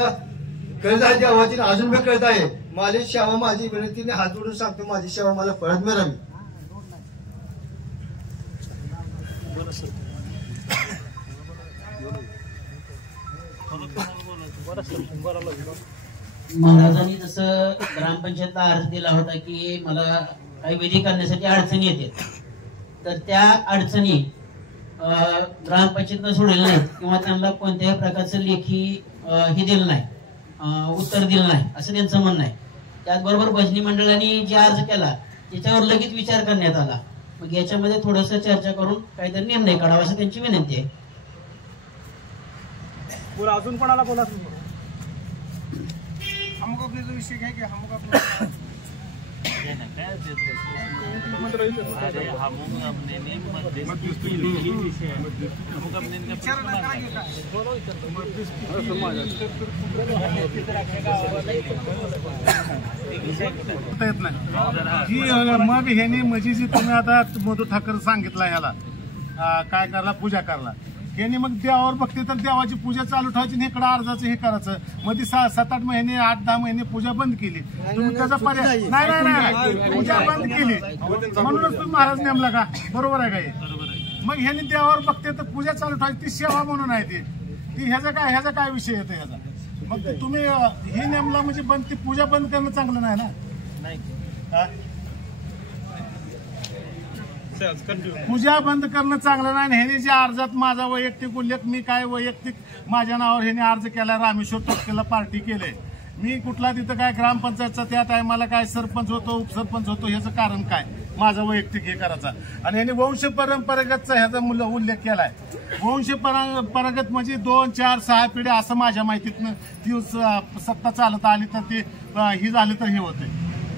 करत आहे देवाची, अजून मी करत आहे. माझी सेवा, माझी विनंतीने हात जोडून सांगतो, माझी सेवा मला परत मिळावी. महाराजांनी जसं ग्रामपंचायतला अर्ज दिला होता की मला काही विधी करण्यासाठी अडचणी येते, तर त्या अडचणी ग्रामपंचायतनं सोडलेल्या नाहीत किंवा त्यांना कोणत्याही प्रकारचं लेखी हे दिलं नाही, उत्तर दिलं नाही असं त्यांचं म्हणणं आहे. त्याचबरोबर भजनी मंडळांनी जे अर्ज केला त्याच्यावर लगेच विचार करण्यात आला. मग याच्यामध्ये थोडस चर्चा करून काहीतरी निर्णय काढावा असं त्यांची विनंती आहे. अजून कोणाला बोला हमको विषय घ्या की हमको मग ह्यानी म्हणजे जी तुम्ही आता मधू ठाकर सांगितलं ह्याला काय करला, पूजा करला, यांनी मग देवावर बघते तर देवाची पूजा चालू ठेवायची, इकडे अर्जाचं हे करायचं. मध्ये 7-8 महिने 8-10 महिने पूजा बंद केली. तुम्ही त्याचा पर्याय नाही पूजा बंद केली म्हणूनच तुम्ही महाराज नेमला का? बरोबर आहे का हे? मग ह्यांनी देवावर बघते तर पूजा चालू ठेवायची, ती सेवा म्हणून आहे ती ह्याचा काय विषय येतो ह्याचा? मग तुम्ही हे नेमला म्हणजे ती पूजा बंद करणं चांगलं नाही ना. पूजा बंद करणं चांगलं नाही. ह्याने जे अर्जात माझा वैयक्तिक उल्लेख, मी काय वैयक्तिक माझ्या नावावर ह्याने अर्ज केला, रामेश्वर तोटकेला पार्टी केले. मी कुठला तिथं काय ग्रामपंचायतचा त्या टायमाला काय सरपंच होतो, उपसरपंच होतो, ह्याचं कारण काय माझा वैयक्तिक हे करायचा. आणि ह्याने वंश परंपरागतचा ह्याचा उल्लेख केलाय. वंश परंपरागत म्हणजे 2, 4, 6 पिढ्या असं माझ्या माहितीतनं ती सत्ता चालत आली तर ते ही झाली तर हे होते.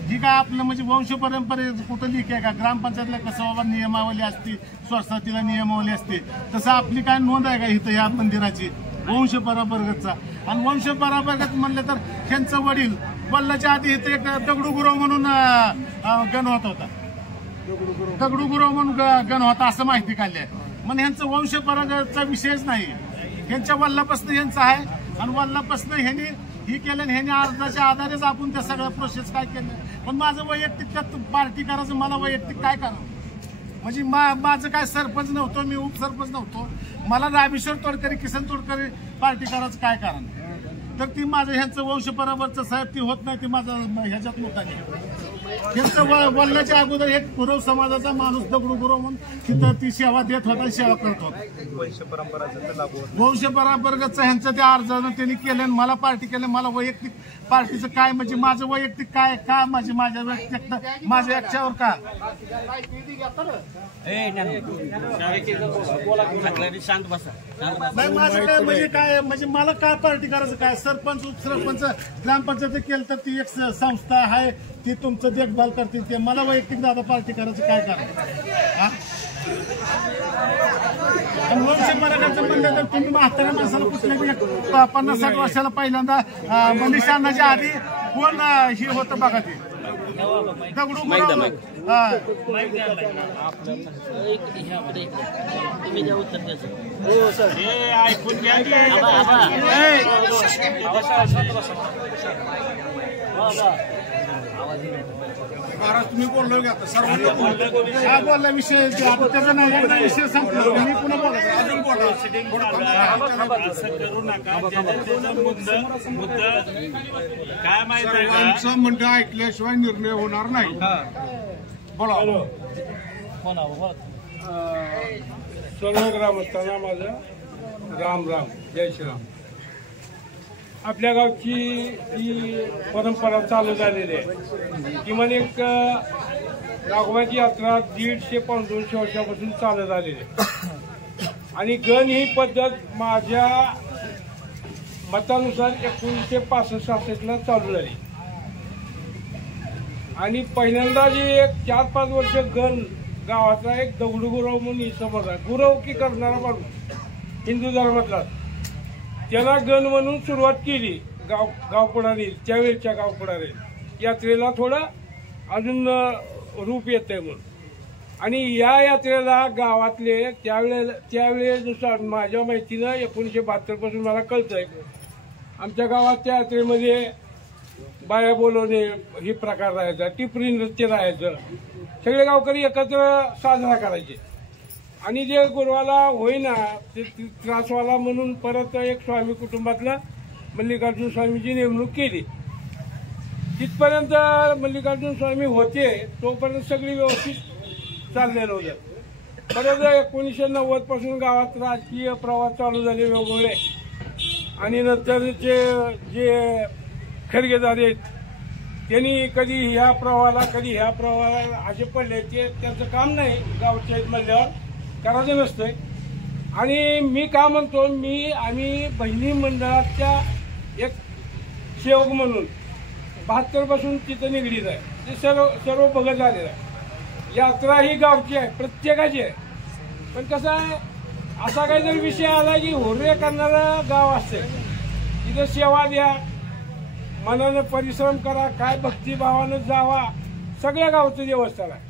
जी काय आपलं म्हणजे वंश परंपरे कुठं लिख आहे का? ग्रामपंचायतला कसं बाबा नियमावली असते, स्वसातीला नियमावली असते, तसं आपली काय नोंद आहे का इथं या मंदिराची वंश परंपरागतचा? आणि वंश परंपरागत म्हणलं तर त्यांचं वडील वल्लाच्या आधी इथं एक दगडूगुरव म्हणून गण होता, दगडूगुरव म्हणून गण होता असं माहिती काढली आहे. मग ह्यांचं वंश परंपरागतचा विषयच नाही, ह्यांच्या वल्लापासून ह्यांचं आहे. आणि वल्लापासून ह्यांनी ही केलं, ह्याने अर्जाच्या आधारेच आपण त्या सगळ्या प्रोसेस काय केलं. पण माझं वैयक्तिक त्यात पार्टी करायचं, मला वैयक्तिक काय करावं म्हणजे माझं काय सरपंच नव्हतो, मी उपसरपंच नव्हतो, मला रामेश्वर तोडकरी, किसन तोडकरी पार्टी करायचं काय कारण? तर ती माझं ह्यांचं वंश परंपराचं साहेब ती होत नाही, ती माझं ह्याच्यात मोठा नाही. त्यांचं वल्ल्याच्या अगोदर एक गुरव समाजाचा माणूस दगडूगुरव म्हणून तिथं ती सेवा देत होता, सेवा करत होता. वंश परंपरागतचं ह्यांचं त्या अर्जानं त्यांनी केलं, मला पार्टी केलं. मला वैयक्तिक पार्टीचं काय म्हणजे माझं वैयक्तिक काय का म्हणजे माझ्या वैयक्तिक माझ्या याच्यावर का? नाही माझं काय म्हणजे काय म्हणजे मला काय पार्टी करायचं काय? सरपंच उपसरपंच ग्रामपंचायत केलं तर ती एक संस्था आहे, ती तुमचं देखभाल करतील ते मला वैयक्तिक दादा पार्टी करायचं काय कारण? वंश मराठ्याचं म्हणलं तर तुम्ही म्हाताऱ्या माणसाला कुठल्या 50-60 वर्षाला पहिल्यांदा मनीषा अण्णाच्या आधी कोण हे होतं बघा ते दगडू हो सर ऐकून घ्या महाराज तुम्ही बोललो का सर्वांना हा बोलला विषय त्याचा नाही एकदा विषय संपला मी पुन्हा बोला अजून बोला असं करू नका मुद्दा काय माहिती आहे आमचं म्हणणं ऐकल्याशिवाय निर्णय होणार नाही बोला सर्व ग्रामस्थांना माझं राम राम जय श्रीराम. आपल्या गावची ही परंपरा चालू झालेली आहे. किमान एक नागोबाची यात्रा 150-200 वर्षापासून चालू झालेली आहे आणि गण ही पद्धत माझ्या मतानुसार 1965-66ला चालू झाली आणि पहिल्यांदा जी एक 4-5 वर्ष गण गावाचा एक दगडू गुरव म्हणून समज आहे. गुरव की करणारा माणूस हिंदू धर्मातला त्याला गण म्हणून सुरुवात केली गावपुढारी त्यावेळेच्या गावपुढारी यात्रेला थोडं अजून रूप येतंय म्हणून आणि या यात्रेला गावातले त्यावेळेनुसार माझ्या माहितीनं 1972 पासून मला कळतंय आमच्या गावात त्या यात्रेमध्ये बाया बोलवणे ही प्रकार राहायचा, टिपरी नृत्य राहायचं, सगळे गावकरी एकत्र साजरा करायचे आणि जे गुरुवाला होईना ते त्रासवाला म्हणून परत एक स्वामी कुटुंबातला मल्लिकार्जुन स्वामीची नेमणूक केली. तिथपर्यंत मल्लिकार्जुन स्वामी होते तोपर्यंत सगळी व्यवस्थित चाललेलं होतं. परत 1990 पासून गावात राजकीय प्रवाह चालू झाले वेगवेगळे आणि नंतरचे जे खरगेदार आहेत त्यांनी कधी ह्या प्रवाहाला कधी ह्या प्रवाहाला असे पडले ते त्यांचं काम नाही गावच्या म्हणल्यावर करायचं नसतंय. आणि मी का म्हणतो आम्ही बहिणी मंडळाच्या एक सेवक म्हणून 72 पासून तिथं निगडीत आहे. ते सर्व बघत आलेलं आहे. यात्रा ही गावची आहे, प्रत्येकाची आहे. पण कसं आहे असा काहीतरी विषय आला की हुर्रे करणारं गाव असते. तिथं सेवा द्या, मनानं परिश्रम करा, काय भक्तिभावानं जावा, सगळ्या गावचं देवस्थान आहे.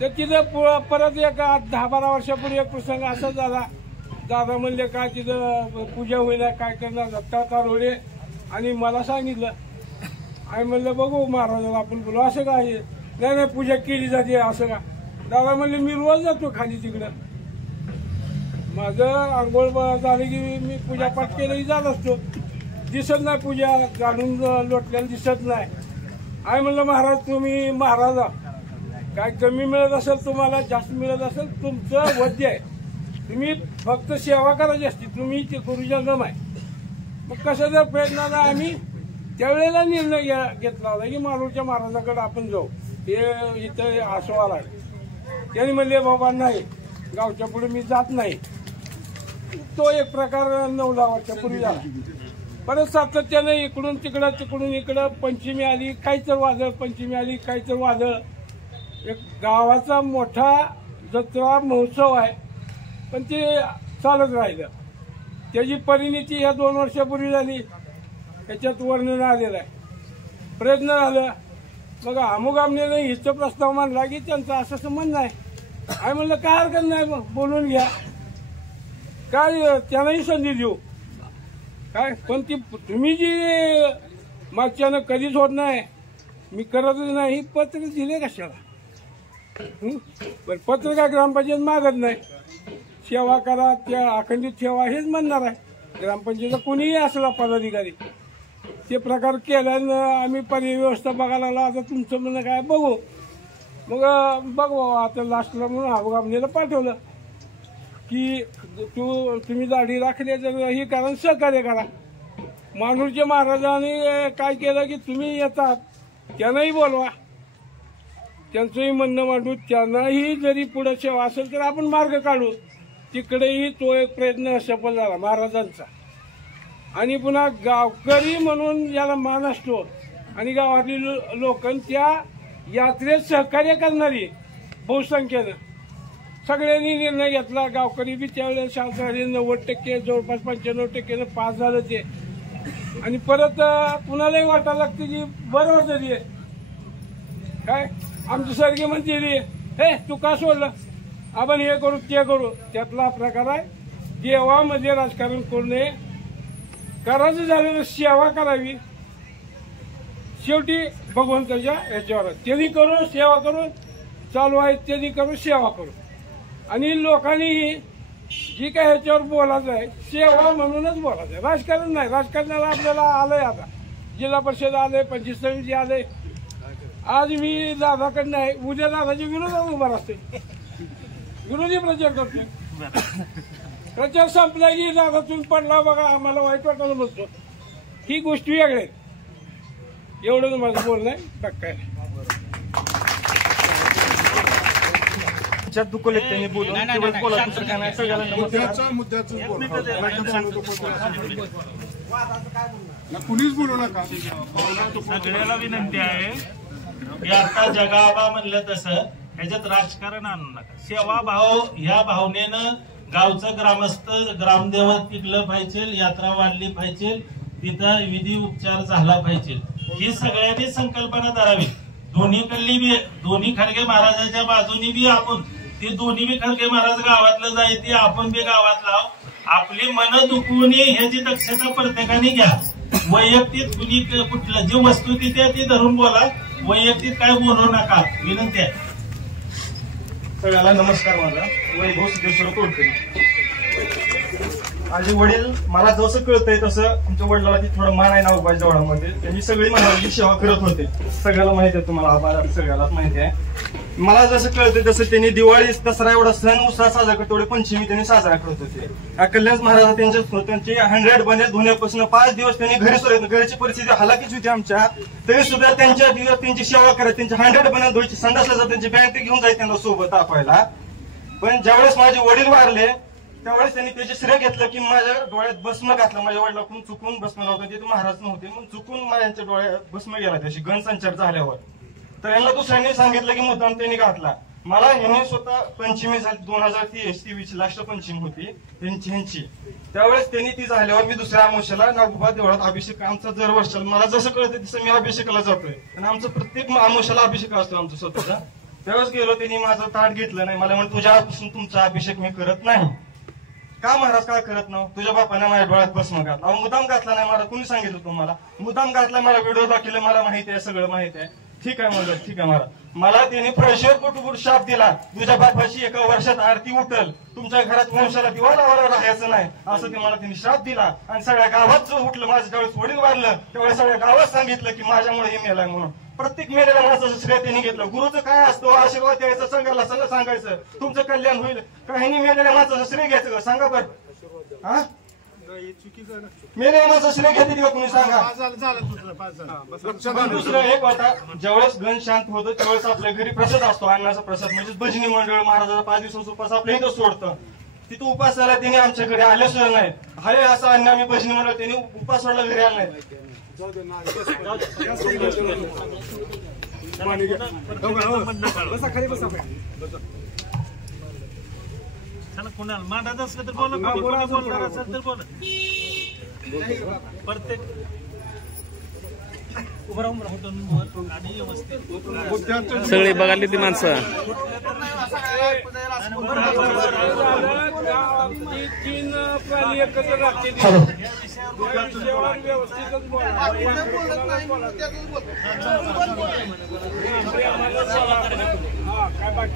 तर तिथं परत एक 10-12 वर्षापूर्वी एक प्रसंग असा झाला. दादा म्हणले काय तिथं पूजा होईना काय करणार दत्ता तारोडे आणि मला सांगितलं आणि म्हणलं बघू महाराजाला आपण बोलू असं काय नाही पूजा केली जाते असं का. दादा म्हणले मी रोज जातो खाली तिकडं, माझं आंघोळ झाली की मी पूजापाठ केलेली जात असतो, दिसत नाही पूजा जाणून लोटल्याला दिसत नाही. आणि म्हणलं महाराज तुम्ही महाराजा काय कमी मिळत असेल तुम्हाला जास्त मिळत असेल तुमचं वद्य आहे, तुम्ही फक्त सेवा करायची असते, तुम्ही ते गुरुजंगम आहे. मग कशाच्या प्रयत्नाला आम्ही त्यावेळेला निर्णय घेतला होता की मारूरच्या महाराजाकडे आपण जाऊ. हे इथं आसवाला आहे. त्यांनी म्हणले बाबा नाही गावच्या पुढे मी जात नाही. तो एक प्रकार 9-10 वर्षापूर्वी झाला. परत सातत्यानं इकडून इकडं पंचमी आली काहीच वादळ, पंचमी आली काहीच वादळ. एक गावाचा मोठा जत्रा महोत्सव आहे पण ते चालत राहिलं. त्याची परिणिती ह्या 2 वर्षापूर्वी झाली. त्याच्यात वर्णन आलेलं आहे. प्रयत्न झालं मग अमुक आमने हिचं प्रस्ताव मांडला की त्यांचं असं म्हणणं आहे. आम्ही म्हणलं काय हरकत नाही मग बोलून घ्या, काय त्यांनाही संधी देऊ काय. पण ती तुम्ही जी मागच्यानं कधीच होत नाही, मी करतच नाही, पत्र दिले कशाला. पण पत्र काय ग्रामपंचायत मागत नाही. सेवा करा, त्या अखंडित सेवा हेच म्हणणार आहे. ग्रामपंचायतीचा कोणीही असला पदाधिकारी ते प्रकार केल्यानं आम्ही पर्याय व्यवस्था बघायला लागला. आता तुमचं म्हणणं काय बघू. मग बघ आता लास्टला म्हणून अवघामनेला पाठवलं की तुम्ही दाढी राखली तर ही कारण सहकार्य करा. मानूरच्या महाराजांनी काय केलं की तुम्ही येतात त्यांनाही बोलवा, त्यांचंही म्हणणं मांडू, त्यांनाही जरी पुढे सेवा असेल तर आपण मार्ग काढू. तिकडेही तो एक प्रयत्न सफल झाला महाराजांचा. आणि पुन्हा गावकरी म्हणून ज्याला मान असतो आणि गावातली लोक त्या यात्रेत सहकार्य करणारी बहुसंख्येनं सगळ्यांनी निर्णय घेतला. गावकरी बी त्यावेळेस शांत झाले. 90% जवळपास 95% पास झालं ते. आणि परत कुणालाही वाटायला लागते की बरं होतं रे काय आमची सारखी म्हणते रे हे तू का सोडलं आपण हे करू ते करू. त्यातला प्रकार आहे. देवामध्ये राजकारण करू नये. करायचं झालं तर सेवा करावी. शेवटी भगवंताच्या याच्यावर त्यांनी करू सेवा करून चालू आहे त्यांनी करू सेवा करू. आणि लोकांनी जी काय ह्याच्यावर बोलायचं आहे सेवा म्हणूनच बोलायचं आहे. राजकारण नाही. राजकारणाला आपल्याला आलंय. आता जिल्हा परिषद आलंय, पंचायत समिती आलंय. आज मी दादाकडनं आहे. उद्या दादाच्या विरोधात उभा असते. विरोधी प्रचार करतो. प्रचार संपला की दादा तुम्ही पडला बघा आम्हाला वाईट वाटायला बसतो. ही गोष्ट वेगळी आहे. एवढं माझं बोलणं आहे. बाकी काय दुखले त्यांनी बोलून बोला दुसरं काय नाही. सगळ्याला कुणीच बोलू नका. सगळ्याला विनंती आहे की आता जगाबा म्हणलं तसं ह्याच्यात राजकारण आणू नका. सेवा भाव ह्या भावनेनं गावचं ग्रामस्थ ग्रामदेवत टिकलं पाहिजे. यात्रा वाढली पाहिजे. तिथं विधी उपचार झाला पाहिजे. ही सगळ्यांनी संकल्पना धरावी. दोन्ही खडके महाराजांच्या बाजूनी बी आपण ते दोन्ही बी खडके महाराज गावातलं जायचे आपण बी गावात लाव. आपली मन दुखवून ह्याची दक्षता प्रत्येकाने घ्या. वैयक्तिक कुणी कुठलं जी वस्तू तिथे ती धरून बोला. वैयक्तिक काय बोलू नका. विनंती आहे. सगळ्याला नमस्कार. माझा वैभव सिद्धेश्वर कोळते. माझे वडील मला जसं कळतंय तसं आमच्या वडिलाला थोडं मान आहे नागोबाच्या देवळामध्ये. त्यांनी सगळी महाराजांची सेवा करत होते. सगळ्याला माहिती आहे. तुम्हाला सगळ्यालाच माहिती आहे. मला जसं कळतंय तसं त्यांनी दिवाळी दसरा एवढा सण उत्साह साजरा करतो. तेवढे पंचमी त्यांनी साजरा करत होते. कल्याण महाराज त्यांची 100 बने धुण्यापासून 5 दिवस त्यांनी घरी सोडत. घरची परिस्थिती हलाकीच होती आमच्या. तरी सुद्धा त्यांच्या दिवस त्यांची सेवा करत. त्यांची 100 बने धुवायची. संडासला जात त्यांची बँक घेऊन जायची त्यांना सोबत दाखवायला. पण ज्यावेळेस माझे वडील वारले त्यावेळेस त्यांनी त्याचे श्रेय घेतलं की माझ्या डोळ्यात भस्म घातलं. माझ्या वडिलाकडून चुकून भस्म नव्हतं. ते महाराज नव्हते म्हणून चुकून माझ्या डोळ्यात भस्म गेला त्याशी गणसंचार झाल्यावर. तर यांना दुसऱ्यांनी सांगितलं की मुद्दाम त्यांनी घातला. मला ह्यांनी स्वतः पंचमी झाली 2023 लास्ट पंचमी होती ह्यांची. त्यावेळेस त्यांनी ती झाल्यावर मी दुसऱ्या अमावस्येला नागोबा देवळात अभिषेक आमचा दर वर्षाला मला जसं कळतं तसं मी अभिषेकाला जातोय. आणि आमचं प्रत्येक अमावस्येला अभिषेक असतो आमचा स्वतःचा. त्यावेळेस गेलो त्यांनी माझं ताट घेतलं नाही. मला म्हणून तुझ्यापासून तुमचा अभिषेक मी करत नाही. का महाराज काय करत नाव. तुझ्या बापाने माझ्या डोळ्यात भस्म घातला. मुद्दाम घातला नाही. मला कुणी सांगितलं तुम्हाला मुद्दाम घातला. मला व्हिडिओ दाखवले. मला माहिती आहे. सगळं माहिती आहे. ठीक आहे म्हणलं. ठीक आहे महाराज. मला त्यांनी फ्रेशर कुटुंब शाप दिला. तुझ्या बापाची एका वर्षात आरती उठल. तुमच्या घरात वंशाला दिवा लावायला राहायचं नाही असं ते मला त्यांनी शाप दिला. आणि सगळ्या गावात जो उठलं माझं ज्यावेळेस वडील वाढलं त्यावेळेस सगळ्या गावात सांगितलं की माझ्यामुळे हे मेलाय म्हणून. प्रत्येक मेलेल्या माणसाचं श्रेय त्यांनी घेतलं. गुरुचं काय असतो आशीर्वाद द्यायचं संघाला सगळं सांगायचं तुमचं कल्याण होईल. काही मेलेल्या माणसाचं श्रेय घ्यायचं का सांगा बरं. हा मेलेल्या माणसाचं श्रेय घेते का कुणी सांगा. दुसरं एक होता ज्यावेळेस गण शांत होतं त्यावेळेस आपल्या घरी प्रसाद असतो. अन्नाचा प्रसाद म्हणजे भजनी मंडळ महाराजाचा 5 दिवसाचा उपास आपल्या इथं सोडतं. तिथं उपासाला त्यांनी आमच्या घरी आले सुद्धा नाहीत. हाय असं अन्न आम्ही भजनी मंडळ त्यांनी उपास सोडला घरी आला नाही. कोणाला मांडत असलं तर बोला. बोलणार असेल तर बोला. प्रत्येक उभं राहून आणि व्यवस्थित सगळे बघाली ती माणसं. 3 प्राणी एकत्र राहतील.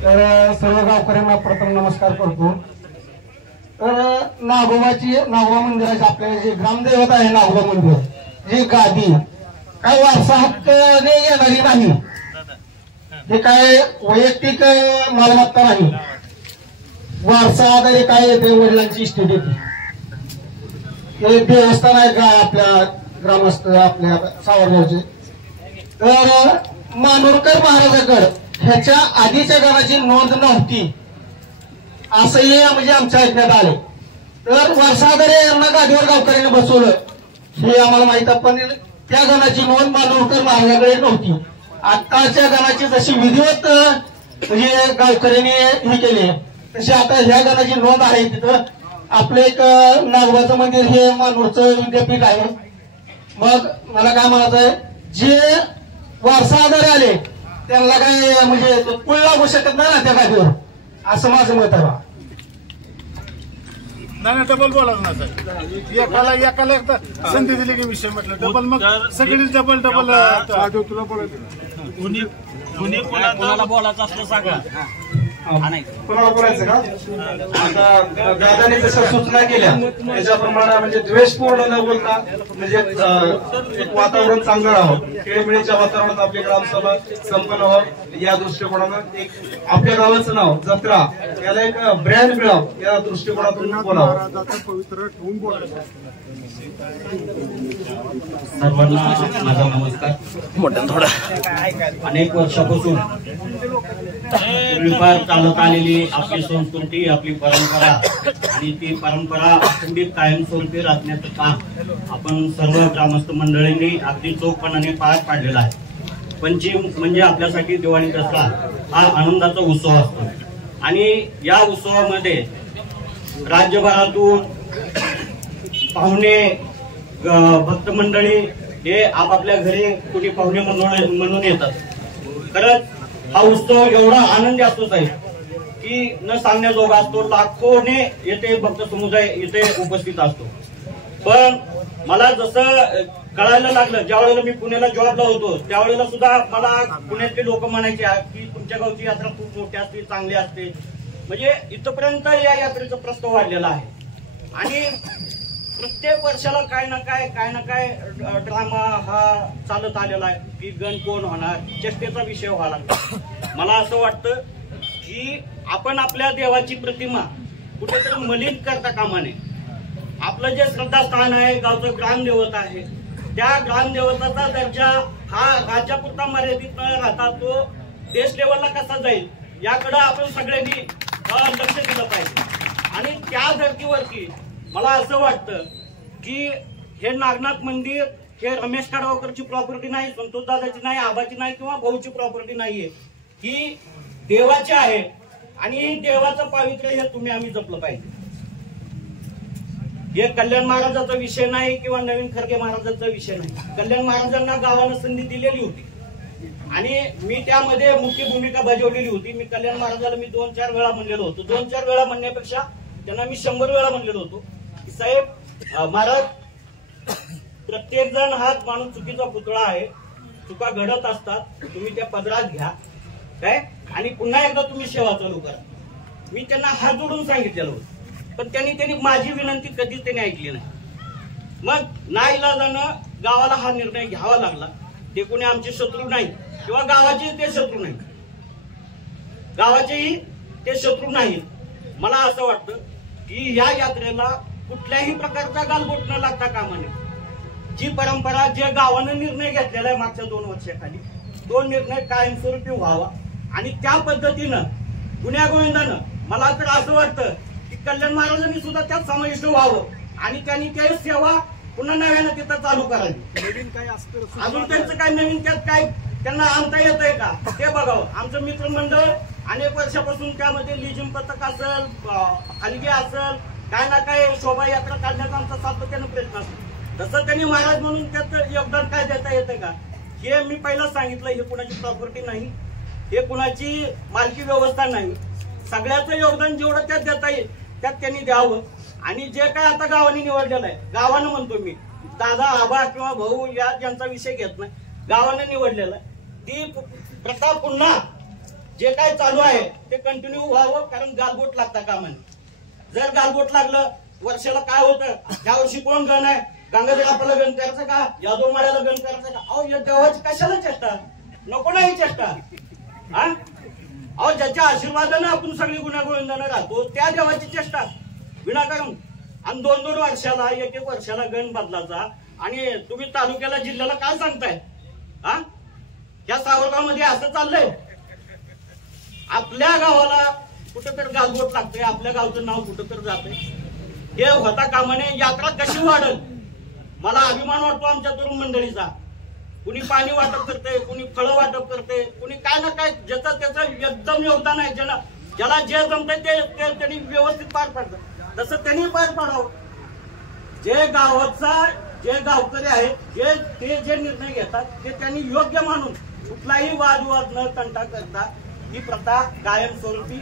तर सर्व गावकऱ्यांना प्रथम नमस्कार करतो. तर नागोबा मंदिराचे आपल्याला जे ग्रामदेवता आहे नागोबा मंदिर जी गादी काय वारसा हक्काने येणारी नाही. हे काय वैयक्तिक मालमत्ता नाही. वारसा आधारे काय येते वडिलांची इस्टेट येते. हे देवस्थान आहे का आपल्या ग्रामस्थ आपल्या सावरगावचे. तर मानोरकर महाराजाकडे ह्याच्या आधीच्या गावाची नोंद नव्हती असंही म्हणजे आमच्या ऐकण्यात आले. तर वारसाधारे यांना गादीवर गावकऱ्यांनी बसवलं हे आम्हाला माहित आहे. पण त्या गणाची नोंद मानोरकर महाराजाकडे नव्हती. आत्ताच्या गाण्याची जशी विधिवत म्हणजे गावकऱ्यांनी हे केली तशी आता ह्या गाण्याची नोंद आहे तिथं. आपलं एक नागोबाचं मंदिर हे मानूरचं विद्यापीठ आहे. मग मला काय म्हणायचंय, जे वारसा आधारे आले त्यांना काय म्हणजे कुळ लागू शकत नाही ना त्या गादीवर, असं माझं मत आहे. नाही डबल बोलायचं ना सर, एकाला एकदा संधी दिली की विषय म्हटलं डबल, मग सगळी डबल तुला बोलायचं कुणी कोणाला बोलायचं असलं सांगा. कोणाला बोलायचं का? आता दादाने जशा सूचना केल्या त्याच्याप्रमाणे म्हणजे द्वेषपूर्ण न बोलता म्हणजे एक वातावरण चांगलं राहावं, खेळमेळीच्या वातावरणात आपली ग्रामसभा संपन्न व्हावं या दृष्टिकोनानं एक आपल्या गावाचं नाव जत्रा याला एक ब्रँड मिळावं या दृष्टिकोनातून बोलावं. पवित्र ठेवून बोलायचं. सर्वांना माझा नमस्कार. थोडा अनेक वर्षापासून पूर्वीपार चालत आलेली आपली संस्कृती, आपली परंपरा आणि ती परंपरा अखंडित कायमस्वरूपी राखण्याचं काम आपण सर्व ग्रामस्थ मंडळींनी अगदी चोखपणाने पार पाडलेला आहे. पंचम म्हणजे आपल्यासाठी दिवाळी दसरा हा आनंदाचा उत्सव असतो आणि या उत्सवामध्ये राज्यभरातून पाहुणे भक्त मंडळी हे आपापल्या घरी कुणी पाहुणे म्हणून येतात. खरंच हा उत्सव एवढा आनंदी असतो साहेब की न सांगण्याजोगा असतो. लाखोने येथे भक्त समुदाय इथे उपस्थित असतो. पण मला जसं कळायला लागलं, ज्या वेळेला मी पुण्याला जॉबला होतो त्यावेळेला सुद्धा मला पुण्यातले लोक म्हणायचे की तुमच्या गावची यात्रा खूप मोठी असते, चांगली असते. म्हणजे इथपर्यंत या यात्रेचा प्रस्ताव वाढलेला आहे आणि प्रत्येक वर्षाला काय ना काय ड्रामा हा चालत आलेला आहे की गण कोण होणार, चेष्टेचा विषय व्हायला लागला. मला असं वाटतं की आपण आपल्या देवाची प्रतिमा कुठेतरी मलिन करता कामा नये. आपलं जे श्रद्धास्थान आहे, गावचं ग्रामदेवत आहे, त्या ग्रामदेवताचा दर्जा हा राज्यापुरता मर्यादित न राहता तो देश लेवलला कसा जाईल याकडे आपण सगळ्यांनी लक्ष दिलं पाहिजे. आणि त्या धर्तीवरती मला असं वाटतं की हे नागनाथ मंदिर हे रमेश काडगावकरची प्रॉपर्टी नाही, संतोष दादाची नाही, आबाची नाही किंवा भाऊची प्रॉपर्टी नाहीये. ही देवाची आहे आणि देवाचं पावित्र्य हे तुम्ही आम्ही जपलं पाहिजे. हे कल्याण महाराजाचा विषय नाही किंवा नवीन खरगे महाराजांचा विषय नाही. कल्याण महाराजांना गावानं संधी दिलेली होती आणि मी त्यामध्ये मुख्य भूमिका बजावलेली होती. मी कल्याण महाराजाला मी 2-4 वेळा म्हणलेलो होतो. 2-4 वेळा म्हणण्यापेक्षा त्यांना मी 100 वेळा म्हणलेलो होतो की साहेब महाराज, प्रत्येक जण हा माणूस चुकीचा पुतळा आहे, चुका घडत असतात, तुम्ही त्या पदरात घ्या काय आणि पुन्हा एकदा तुम्ही सेवा चालू करा. मी त्यांना हात जोडून सांगितलेलं होतं, पण त्यांनी माझी विनंती कधीच त्यांनी ऐकली नाही. मग नाईलाजानं गावाला हा निर्णय घ्यावा लागला. ते कोणी आमचे शत्रू नाही किंवा गावाचे ते शत्रू नाही, गावाचेही ते शत्रू नाही. मला असं वाटतं की या यात्रेला कुठल्याही प्रकारचा गालबोट न लागता कामा नये. जी परंपरा जे गावानं निर्णय घेतलेला आहे मागच्या 2 वर्षाखाली, तो निर्णय कायमस्वरूपी व्हावा आणि त्या पद्धतीनं गुण्यागोविंदानं मला तर असं वाटतं की कल्याण महाराजांनी सुद्धा त्यात समाविष्ट व्हावं आणि त्यांनी ते सेवा पुन्हा नव्यानं तिथं चालू करावी. नवीन काय असतं अजून त्यांचं काय नवीन त्यात काय त्यांना आणता येत आहे का ते बघावं. आमचं मित्रमंडळ अनेक वर्षापासून त्यामध्ये लिजिम पथक असेल, हलगे असेल, काय ना काय शोभायात्रा काढण्याचा आमचा सातत्यानं प्रयत्न असतो. तसं त्यांनी महाराज म्हणून त्याचं योगदान काय देता येतं का हे मी पहिलाच सांगितलं. हे कुणाची प्रॉपर्टी नाही, हे कुणाची मालकी व्यवस्था नाही. सगळ्याचं योगदान जेवढं त्यात देता येईल त्यात त्यांनी द्यावं. आणि जे काय आता गावाने निवडलेलं आहे, गावानं म्हणतो मी, दादा आबा किंवा भाऊ या ज्यांचा विषय घेत नाही, गावानं निवडलेला आहे, ती प्रथा पुन्हा जे काय चालू आहे ते कंटिन्यू व्हावं. कारण गालबोट लागता कामा नये. जर गालबोट लागलं वर्षाला काय होतं, त्या वर्षी कोण गण आहे, गंगाधर आपल्याला गण करायचं का, यादव माळ्याला गण करायचं का. अहो या देवाची कशाला चेष्टा, नको नाही चेष्टा. हा अहो ज्याच्या आशीर्वादानं आपण सगळी गुण्यागोविंदानं राहतो त्या देवाची चेष्टा विनाकारण. आणि 2-2 वर्षाला 1-1 वर्षाला गण बदलाचा आणि तुम्ही तालुक्याला जिल्ह्याला काय सांगताय. हा या सावरगावमध्ये असं चाललंय. आपल्या गावाला कुठं तर गालबोट लागतंय, आपल्या गावचं नाव कुठं तर जातंय. हे होता कामाने यात्रा कशी वाढल. मला अभिमान वाटतो आमच्या तरुण मंडळीचा कुणी पाणी वाटप करते, कुणी फळं वाटप करते, कुणी काय ना काय ज्याचं त्याचं एकदम योगदान आहे. ज्याला जे जमतंय ते त्यांनी व्यवस्थित पार पाडतात, तसं त्यांनी पार पाडावं. जे गावकरी आहेत ते जे निर्णय घेतात ते त्यांनी योग्य मानून कुठलाही वादविवाद न तंटा करता ही प्रथा कायमस्वरूपी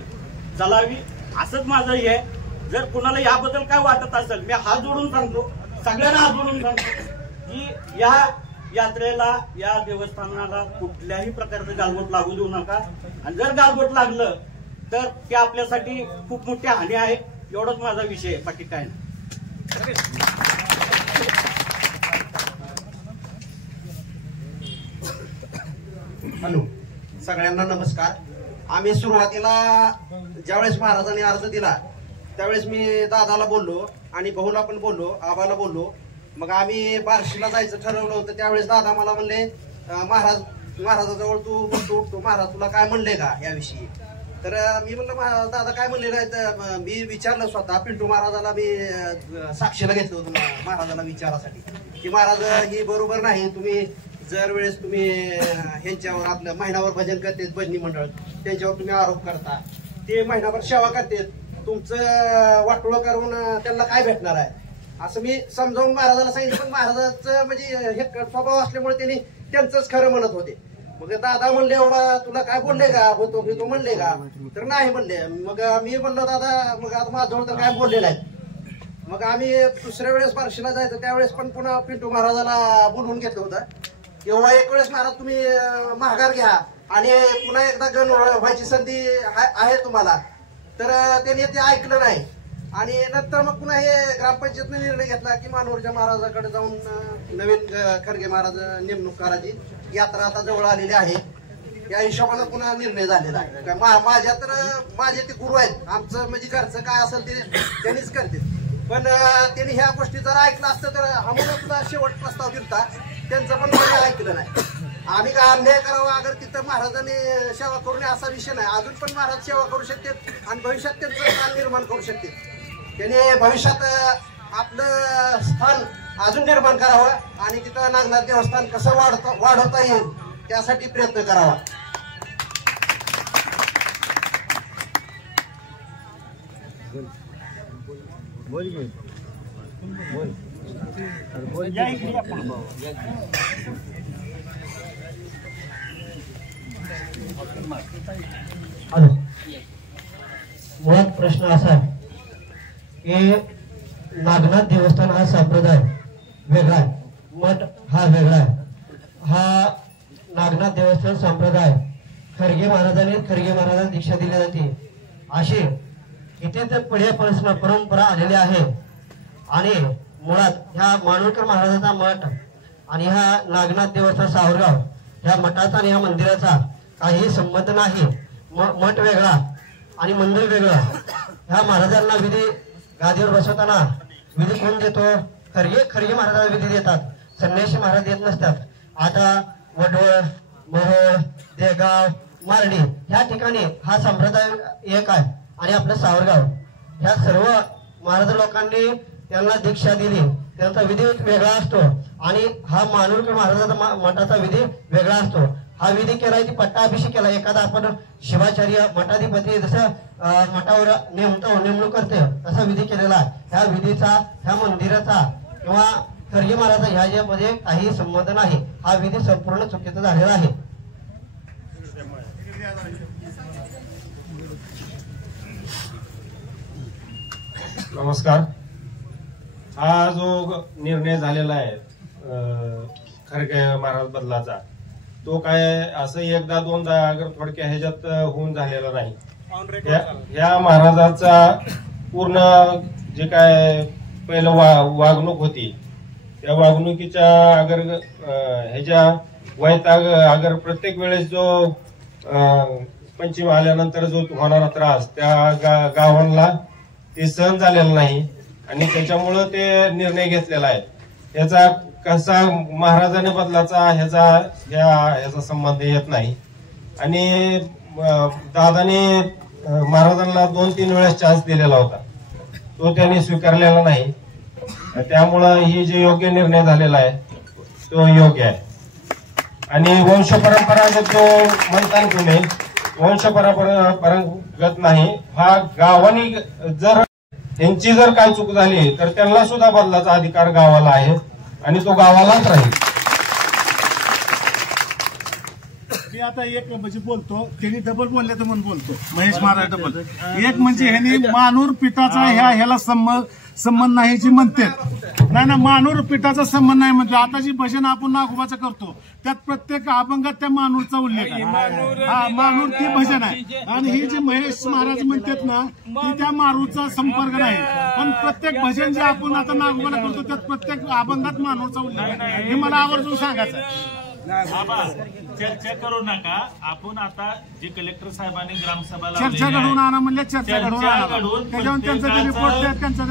चालावी असंच माझं हे आहे. जर कुणाला याबद्दल काय वाटत असेल, मी हात जोडून सांगतो, सगळ्यांना हात जोडून सांगतो की या यात्रेला, या देवस्थानाला कुठल्याही प्रकारचं गालबोट लागू देऊ नका. आणि जर गालबोट लागलं तर ते आपल्यासाठी खूप मोठी हानी आहे. एवढंच माझा विषय आहे, बाकी काय नाही. हॅलो, सगळ्यांना नमस्कार. आम्ही सुरुवातीला ज्यावेळेस महाराजांनी अर्ज दिला त्यावेळेस मी दादाला बोललो आणि भाऊला पण बोललो, आबाला बोललो. मग आम्ही बार्शीला जायचं ठरवलं होतं. त्यावेळेस दादा मला म्हणले, महाराजाजवळ तू उठतो, महाराज तुला काय म्हणले का याविषयी? तर मी म्हणलं दादा काय म्हणले नाही. तर मी विचारलं स्वतः पिंटू महाराजाला, मी साक्षीला घेतलं होतं महाराजाला विचारासाठी की महाराज ही बरोबर नाही. तुम्ही जर वेळेस तुम्ही ह्यांच्यावर आपलं महिनाभर भजन करते भजनी मंडळ, त्यांच्यावर तुम्ही आरोप करता, ते महिनाभर सेवा करते, तुमचं वाटोळं करून त्यांना काय भेटणार आहे असं मी समजावून महाराजाला सांगितलं. पण महाराजाचं म्हणजे हे स्वभाव असल्यामुळे त्यांनी त्यांचंच खरं म्हणत होते. मग दादा म्हणले, एवढा तुला काय बोलले का, होतो घेतो म्हणले का? तर नाही म्हणले. मग मी म्हणलो दादा मग आता माझ्याजवळ तर काय बोलले नाहीत. मग आम्ही दुसऱ्या वेळेस बार्शीला जायचं त्यावेळेस पण पुन्हा पिंटू महाराजाला बोलवून घेतलं होतं. एवढा एक वेळेस महाराज तुम्ही माघार घ्या आणि पुन्हा एकदा गण व्हायची संधी आहे तुम्हाला. तर त्यांनी ते ऐकलं नाही. आणि नंतर मग पुन्हा हे ग्रामपंचायतने निर्णय घेतला की मानोरच्या महाराजाकडे जाऊन नवीन खरगे महाराज नेमणूक करायची. यात्रा आता जवळ आलेली आहे, या हिशोबाने पुन्हा निर्णय झालेला आहे. माझ्या तर माझे ते गुरु आहेत, आमचं म्हणजे घरचं काय असेल ते त्यांनीच करते. पण त्यांनी ह्या गोष्टी जर ऐकलं असतं तर आम्हाला सुद्धा शेवट प्रस्ताव दिलता, त्यांचं पण ऐकलं नाही. आम्ही काय अन्याय करावा अगर तिथं महाराजांनी सेवा करू नये असा विषय नाही. अजून पण महाराज सेवा करू शकतात आणि भविष्यात त्यांचं स्थान निर्माण करू शकते. त्यांनी भविष्यात आपलं स्थान अजून निर्माण करावं आणि तिथं नागनाथ देवस्थान कसं वाढवता येईल त्यासाठी प्रयत्न करावा. मुळात प्रश्न असा की नागनाथ देवस्थान हा संप्रदाय वेगळा आहे, मठ हा वेगळा आहे. हा नागनाथ देवस्थान संप्रदाय खरगे महाराजांना दीक्षा दिली जाते अशी इथे तर पहिल्यापासून परंपरा आलेली आहे. आणि मुळात ह्या मानोरकर महाराजांचा मठ आणि ह्या नागनाथ देवस्थान सावरगाव ह्या मठाचा आणि ह्या मंदिराचा काही संबंध नाही. मठ वेगळा आणि मंदिर वेगळं. ह्या महाराजांना विधी गादीवर बसवताना विधी कोण देतो? खरगे महाराजांना विधी देतात, संन्यासी महाराज देत नसतात. आता वडवळ, मोहोळ, देगाव, मारडी ह्या ठिकाणी हा संप्रदाय एक आहे. आणि आपलं सावरगाव ह्या सर्व महाराज लोकांनी त्यांना दीक्षा दिली, त्यांचा विधी वेगळा असतो. आणि हा मानोरकर महाराजांचा मठाचा विधी वेगळा असतो. हा विधी केला की पट्टाभिषेक केला. एखादा आपण शिवाचार्य मठाधिपती जसं मठावर नेमणूक करते तसा विधी केलेला आहे. ह्या विधीचा, ह्या मंदिराचा किंवा खरगे महाराज ह्याच्यामध्ये काही संबंध नाही. हा विधी संपूर्ण चुकीचा झालेला आहे. नमस्कार. हा जो निर्णय झालेला आहे खरगे महाराज बदलाचा, तो काय असं एकदा दोनदा अगर थोडक्या ह्याच्यात होऊन झालेला नाही. ह्या महाराजाचा पूर्ण जे काय पहिलं वागणूक होती त्या वागणुकीच्या अगर ह्याच्या वैताग अगर प्रत्येक वेळेस जो पंचमी आल्यानंतर जो होणारा त्रास त्या गावांना ते सहन झालेला नाही आणि त्याच्यामुळं ते निर्णय घेतलेला आहे. याचा कसा महाराजाने बदलाचा ह्याचा संबंध येत नाही. आणि दादाने महाराजांना 2-3 वेळेस चान्स दिलेला होता, तो त्यांनी स्वीकारलेला नाही. त्यामुळं ही जे योग्य निर्णय झालेला आहे तो योग्य आहे. आणि वंश परंपरागत जो म्हणतात तुम्ही वंश परंपरागत नाही, हा गावाने जर यांची जर काय चूक झाली तर त्यांना सुद्धा बदलाचा अधिकार गावाला आहे आणि तो गावालाच राहील. मी आता एक म्हणजे बोलतो, त्यांनी डबल बोलले तर म्हणून बोलतो, महेश महाराज डबल. एक म्हणजे ह्यांनी मानूर पिठाचा ह्याला संबंध नाही जी म्हणते, नाही ना, मानूर पिठाचा संबंध नाही म्हणतो. आता जी भजन आपण नागोबाचं करतो त्यात प्रत्येक अभंगात त्या मानूरचा उल्लेख आहे. हा, मानूर ती भजन आहे. आणि ही जी महेश महाराज म्हणतात ना, ती त्या मानूरचा संपर्क नाही. पण प्रत्येक भजन जे आपण आता नागोबाला करतो त्यात प्रत्येक अभंगात मानूरचा उल्लेख आहे. हे मला आवर्जून सांगायचं आहे. चर्चा करू नका. आपण आता जे कलेक्टर साहेबांनी ग्रामसभा चर्चा घडवून आणा म्हणले, चर्चा घडवून त्याच्यावर त्यांचा रिपोर्ट त्यांचा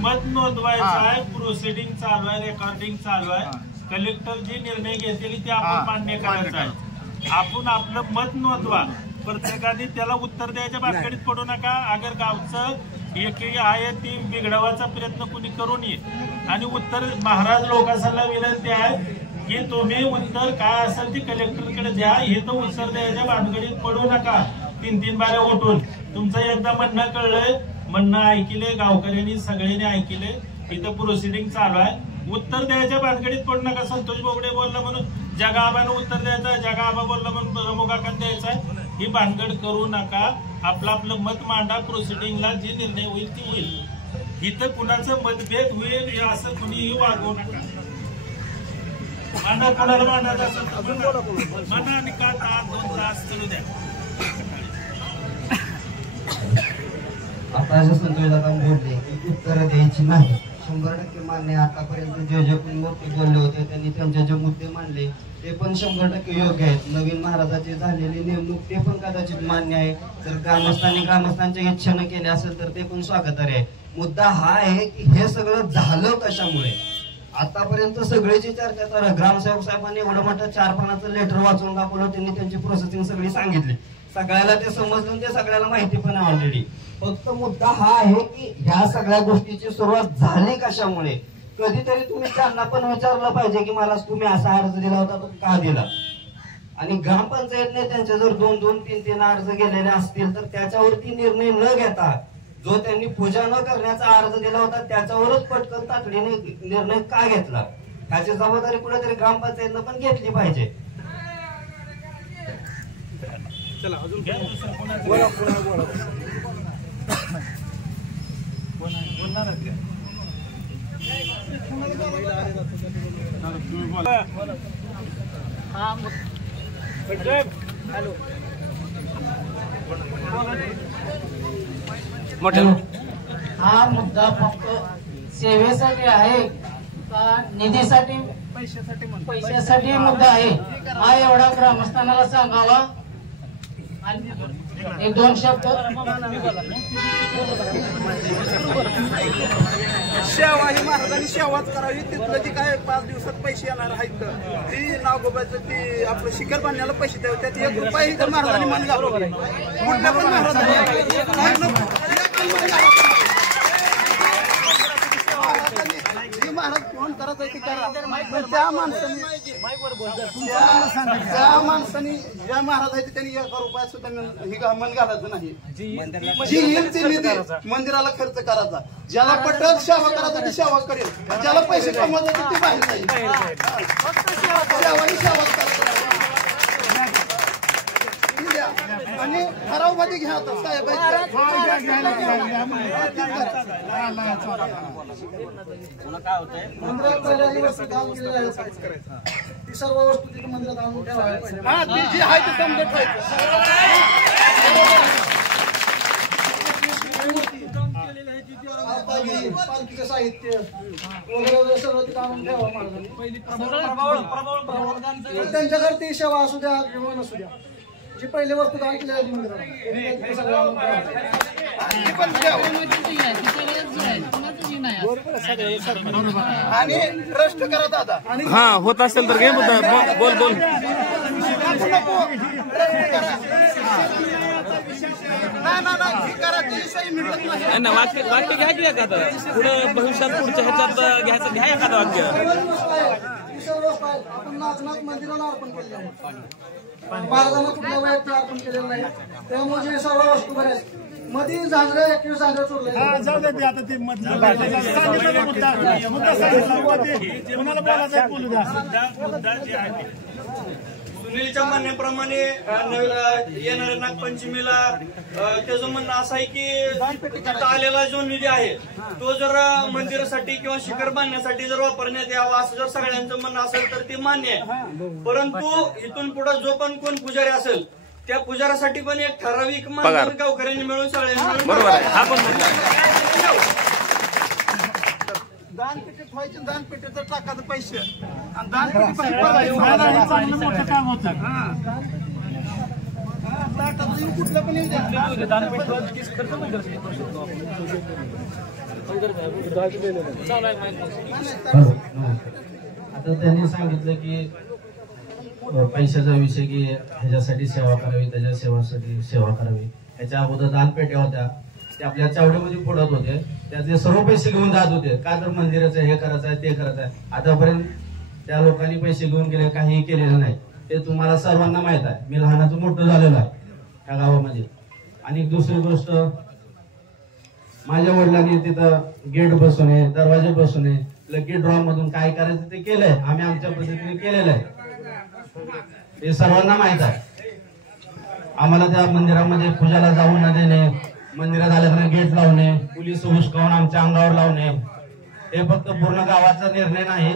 मत नोंदवायचं आहे. प्रोसिडिंग चालू आहे, रेकॉर्डिंग चालू आहे. कलेक्टर जे निर्णय घेतील ते आपण मान्य करायचं आहे. आपण आपलं मत नोंदवा. प्रत्येकाने त्याला उत्तर द्यायच्या भानगडीत पडू नका. अगर गावचं एक आहे ती बिघडवायचा प्रयत्न कुणी करू नये. आणि उत्तर महाराज लोकांना विनंती आहे की तुम्ही उत्तर काय असेल ते कलेक्टरकडे द्या. हे तर उत्तर द्यायच्या भानगडीत पडू नका. 3-3 बाऱ्या उठून तुमचं एकदा म्हणणं कळलंय, म्हणणं ऐकले, गावकऱ्यांनी सगळ्यांनी ऐकले. इथं प्रोसिडिंग चालू आहे. उत्तर द्यायच्या भानगडीत पडू नका. संतोष बोबडे बोलला म्हणून जगा आबानं उत्तर द्यायचं, जगा आबा बोलला म्हणून प्रमुखाकडे द्यायचं, ही भानगड करू नका. आपलं मत मांडा. प्रोसिडिंगला जे निर्णय होईल ते होईल. इथं कुणाचं मतभेद होईल असं कुणीही वागवू नका. मांडा, कोणाला मांडायचं असेल मांडा आणि का 2 तास करू द्या. आता जे संतोष दादा बोलले की उत्तरं द्यायची नाही, 100% मान्य. आतापर्यंत जे मोठे बोलले होते त्यांनी त्यांचे जे मुद्दे मांडले ते पण 100% योग्य आहेत. नवीन महाराजाची झालेली नेमणूक ते पण कदाचित मान्य आहे. जर ग्रामस्थांच्या इच्छेनं केले असेल तर ते पण स्वागतार्ह आहे. मुद्दा हा आहे की हे सगळं झालं कशामुळे. आतापर्यंत सगळ्याची चर्चा तर ग्रामसेवक साहेबांनी एवढं मोठं 4 पानाचं लेटर वाचून दाखवलं. त्यांनी त्यांची प्रोसेसिंग सगळी सांगितली. सगळ्याला ते समजलं, ते सगळ्याला माहिती पण आहे ऑलरेडी. फक्त मुद्दा हा आहे की ह्या सगळ्या गोष्टीची सुरुवात झाली कशामुळे. कधीतरी तुम्ही त्यांना पण विचारलं पाहिजे की मला तुम्ही असा अर्ज दिला होता तो का दिला. आणि ग्रामपंचायतने त्यांचे जर 2-2, 3-3 अर्ज गेलेले असतील तर त्याच्यावरती निर्णय न घेता जो त्यांनी पूजा न करण्याचा अर्ज दिला होता त्याच्यावरच पटकन तातडीने निर्णय का घेतला, ह्याची जबाबदारी कुठेतरी ग्रामपंचायतनं पण घेतली पाहिजे. चला अजून हा मुद्दा फक्त सेवेसाठी आहे का निधीसाठी पैशासाठी मुद्दा आहे हा एवढा ग्रामस्थांना सांगावा. आणि 1-2 शब्द सेवा ही महाराजांनी सेवाच करावी. तिथलं जी काय 5 दिवसात पैसे येणार आहेत ती नागोबाचं ती आपलं शिखर बांधण्याला पैसे द्यावे. त्यात 1 रुपयाही तर महाराजांनी मन घालवलं कुठल्या पण महाराज फोन करायचा ती करा. त्या माणसाने ज्या महाराज आहेत त्यांनी 1 रुपया सुद्धा मन घालायचं नाही. जी येईल ती निधी मंदिराला खर्च करायचा. ज्याला पटल सेवा करायचा ती सेवा करेल, ज्याला पैसे कमवायचे ते बाहेर जाईल. सेवा करायचं आणि ठराव मध्ये घ्या साहेब. ती सर्व वस्तू तिथे मंदिरात आणून ठेवायला जी आहे ते समजत पालखीचं साहित्य वगैरे सर्व तिथे आणून ठेवा महाराजांनी. त्यांच्याकडे ती सेवा असू द्या किंवा नसू द्या, जी पहिले वस्तू दान केली आहे मंदिराला आणि ट्रस्ट करा दादा. हा होत असेल तर घे बोल बोल. नाही ना वाक्य घ्या की एखादं पुढे भविष्यात पुढच्या ह्याच्यात घ्यायचं घ्या एखादं वाक्य. बाकी सर्व वस्तू आहेत आपण नागनाथ मंदिराला अर्पण केलेल्या आहेत. महाराजांना कुठल्या वयात अर्पण केलेलं नाही. त्यामुळे सर्व वस्तू बऱ्या आहेत. मध्ये झांजऱ्या 21 झांजऱ्या चोरले. जाऊ दे आता ते सांगितलं मुद्दा सांगितलं कोणाला बोलायचं बोलू द्या. सुनीलच्या म्हणण्याप्रमाणे येणाऱ्या नागपंचमीला त्याचं म्हणणं असं आहे की तिथं आलेला जो निधी आहे तो जर मंदिरासाठी किंवा शिखर बांधण्यासाठी जर वापरण्यात यावा असं जर सगळ्यांचं म्हणणं असेल तर ते मान्य आहे. परंतु इथून पुढे जो पण कोण पुजारी असेल त्या पुजारासाठी पण एक ठराविक मानधन गावकऱ्यांनी मिळून सगळ्यांनी दानपेटीत व्हायचे दानपेटीचं टाकायचं पैसे आणि दानपेटी मोठं काम होतं. कुठलं पण आता त्यांनी सांगितलं की पैशाचा विषय की ह्याच्यासाठी सेवा करावी त्याच्या सेवासाठी सेवा करावी. ह्याच्या अगोदर दानपेट्या होत्या ते आपल्या चावडीमध्ये फोडत होते त्यातले सर्व पैसे घेऊन जात होते का तर मंदिराचं हे करायचं आहे ते करायचं आहे. आतापर्यंत त्या लोकांनी पैसे घेऊन गेले काहीही केलेलं नाही ते तुम्हाला सर्वांना माहित आहे. मी लहानाचं मोठं झालेलं आहे त्या गावामध्ये. आणि दुसरी गोष्ट माझ्या वडिलांनी तिथं गेट बसवणे दरवाजे बसवणे लकी ड्रॉ मधून काय करायचं ते केलंय. आम्ही आमच्या पद्धतीने केलेलं आहे हे सर्वांना माहित आहे. आम्हाला त्या मंदिरामध्ये पूजाला जाऊ न देणे मंदिरात आल्याकडे गेट लावणे पोलीस हुसकावून आमच्या अंगावर लावणे हे फक्त पूर्ण गावाचा निर्णय नाही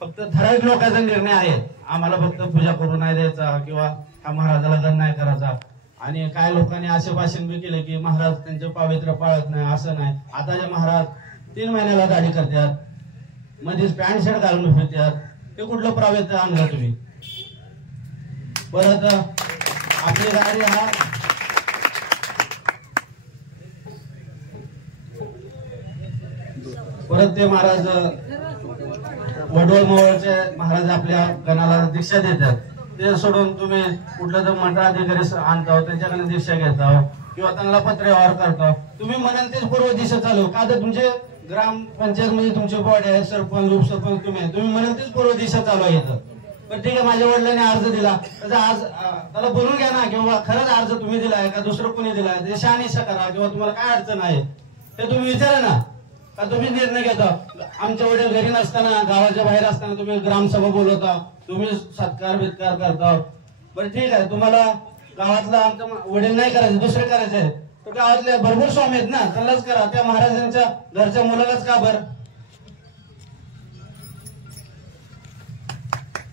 फक्त ठराविक लोकांचा निर्णय आहे. आम्हाला फक्त पूजा करू नाही द्यायचा किंवा हा महाराजाला गण नाही करायचा. आणि काय लोकांनी असे भाषण बी केले की महाराज त्यांचं पावित्र्य पाळत नाही असं नाही. आताचे महाराज 3 महिन्याला दाढी करतात मध्येच पॅन्ट शर्ट घालून फिरतात ते कुठलं पावित्र्य आणलं तुम्ही. परत आपली गाडी हा परत ते महाराज वडवळ मोवळचे महाराज आपल्या गणाला दीक्षा देतात ते सोडून तुम्ही कुठलं तर मंडळाधिकारी आणता त्यांच्याकडे दीक्षा घेता किंवा त्यांना पत्र व्यवहार करता. तुम्ही म्हणाल तेच पूर्व दिशा चालू का तर तुमचे ग्रामपंचायत मध्ये तुमचे बॉडी आहे सरपंच उपसरपंच तुम्ही म्हणाल तेच पूर्व दिशा चालू आहे इथं. पण ठीक आहे माझ्या वडिलांनी अर्ज दिला त्याचा आज त्याला बोलून घ्या ना किंवा खरंच अर्ज तुम्ही दिलाय का दुसरं कोणी दिलाय ते शहानिशा करा किंवा तुम्हाला काय अडचण आहे ते तुम्ही विचारा ना का तुम्ही निर्णय घेता. आमच्या वडील घरी नसताना गावाच्या बाहेर असताना तुम्ही ग्रामसभा बोलवता तुम्ही सत्कार बित्कार करता. बरं ठीक आहे तुम्हाला गावातला आमचं वडील नाही करायचं दुसरे करायचे तर गावातले भरपूर स्वामी आहेत ना त्यालाच करा. त्या महाराजांच्या घरच्या मुलालाच का बरं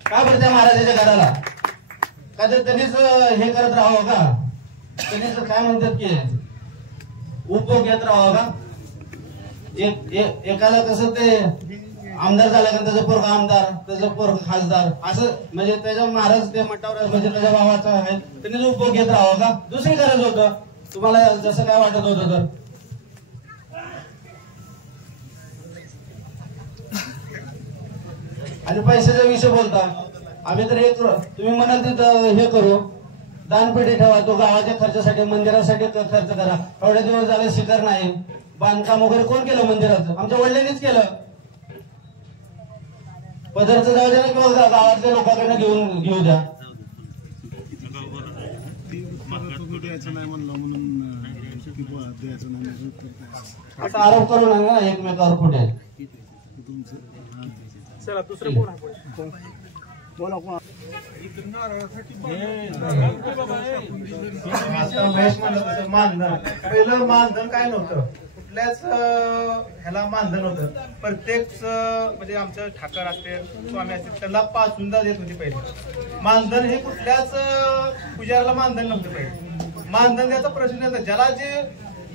का बरं त्या महाराजाच्या घराला का तर त्यांनीच हे करत राहावं का त्यांनीच काय म्हणतात की उपभोग घेत राहावं का. एकाला कसं ते आमदार झाला का त्याचं पोरग आमदार त्याचं पोरग खासदार असं म्हणजे त्याच्या महाराज ते मठावर म्हणजे त्याच्या भावाचा आहे त्यांनीच उपभोग घेत राहावं का दुसरी गरज होतं तुम्हाला जसं काय वाटत होतं तर. आणि पैशाचा विषय बोलता आम्ही तर एक तुम्ही म्हणाल तिथं हे करू दानपेटी ठेवा तो गावाच्या खर्चासाठी मंदिरासाठी खर्च करा. एवढे दिवस झाले शिखर नाही बांधकाम वगैरे कोण केलं मंदिराचं आमच्या वडिलांनीच केलं. पदरचं जाऊ द्या किंवा गावातल्या लोकांकडे घेऊ द्या. असा आरोप करू नका एकमेकावर कुठे. चला दुसरं कोण बोला कोण मानधन पहिलं मानधन काय नव्हतं कुठल्याच ह्याला मानधन होतं. प्रत्येक म्हणजे आमचं ठाकर असतील स्वामी असतील त्याला 5 हुंडा देत होती पहिले. मानधन हे कुठल्याच पुजाऱ्याला मानधन नव्हतं पहिले. मानधन द्यायचा प्रश्न नव्हता ज्याला जे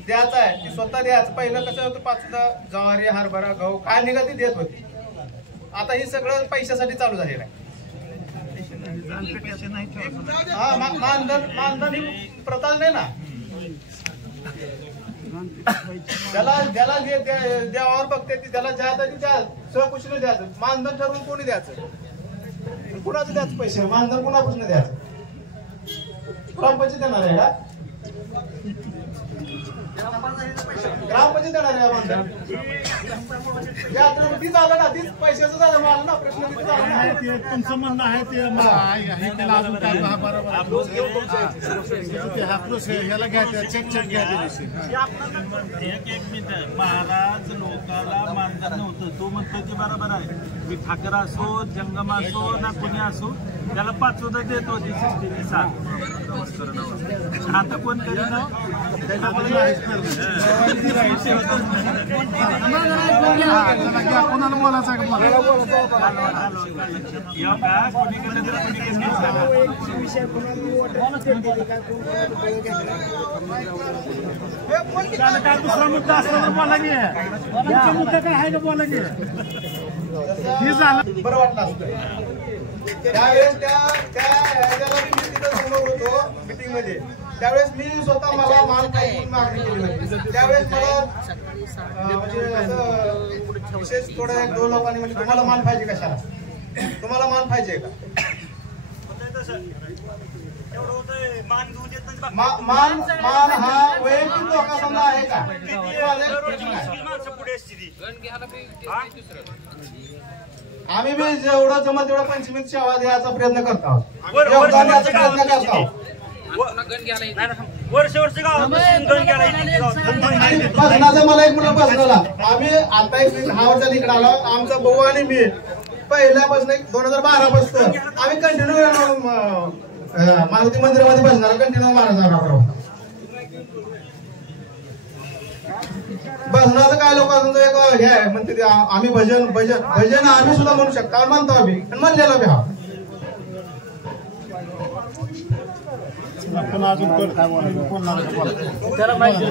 द्यायचं आहे ते स्वतः द्यायचं. पहिलं कसं होतं 5 हुंडा ज्वारी हरभरा गहू काय निघा ती देत होती. आता हे सगळं पैशासाठी चालू झालेलं आहे. हा मानधन ही प्रथा नाही ना ज्याला द्यावावर बघते त्याला द्यायचं त्या सहकुशीने द्यायचं. मानधन ठरवून कोणी द्यायचं कुणाचं द्यायचं पैसे मानधन कुणापासून द्यायचं ग्रामपंचायत देणार आहे का ग्रामपंचायत देणार आहे आम्हाला. यात्रा तीच आलं ना, तीच पैशाचं झालं मला ना, प्रश्न तिथे झाला ना. तुमचं म्हणणं आहे ते ह्याला घ्यायचं चेक घ्यायचा एक मिनिट. महाराज लोकाला मानधन नव्हतं, तो म्हणतो ते बरोबर आहे. मी ठाकर असो, जंगम असो ना कुणी असो, त्याला 5 सुद्धा देत होती सिस्टीमने 7. आता कोण करी ना कोणाला बोलायचं काय दुसरा मुद्दा असला तर बोला की, मुद्दा काय आहे का बोला की. हे झालं बरं वाटलं असतं. त्यावेळेस त्याला मी तिथं समोर होतो मीटिंग मध्ये. त्यावेळेस मी स्वतः मला मान काही मागणी केली होती. त्यावेळेस मला म्हणजे असं विशेष थोडं 1-2 लोकांनी म्हणजे तुम्हाला मान पाहिजे कशाला, तुम्हाला मान पाहिजे का, मान हा वैयक्तिक लोकांसमोर आहे का. आम्ही बी जेवढं जमत तेवढा पंचमीत सेवा द्यायचा प्रयत्न करत आहोत, योगदान द्यायचा प्रयत्न करत आहोत. भजनाचं मला एक मोठं भजनाला आम्ही आता 10 वर्षांनी इकडे आलो. आमचा भाऊ आणि मी पहिल्यापासून 2012 पासून आम्ही कंटिन्यू मारुती मंदिरामध्ये भजनाला कंटिन्यू महाराज. भजनाचं काय लोकांचं एक हे आहे म्हणते ते आम्ही भजन आम्ही सुद्धा म्हणू शकतो, म्हणतो आम्ही आणि म्हणलेला बी. हा अजून कोण काय बोलायचं त्याला माहिती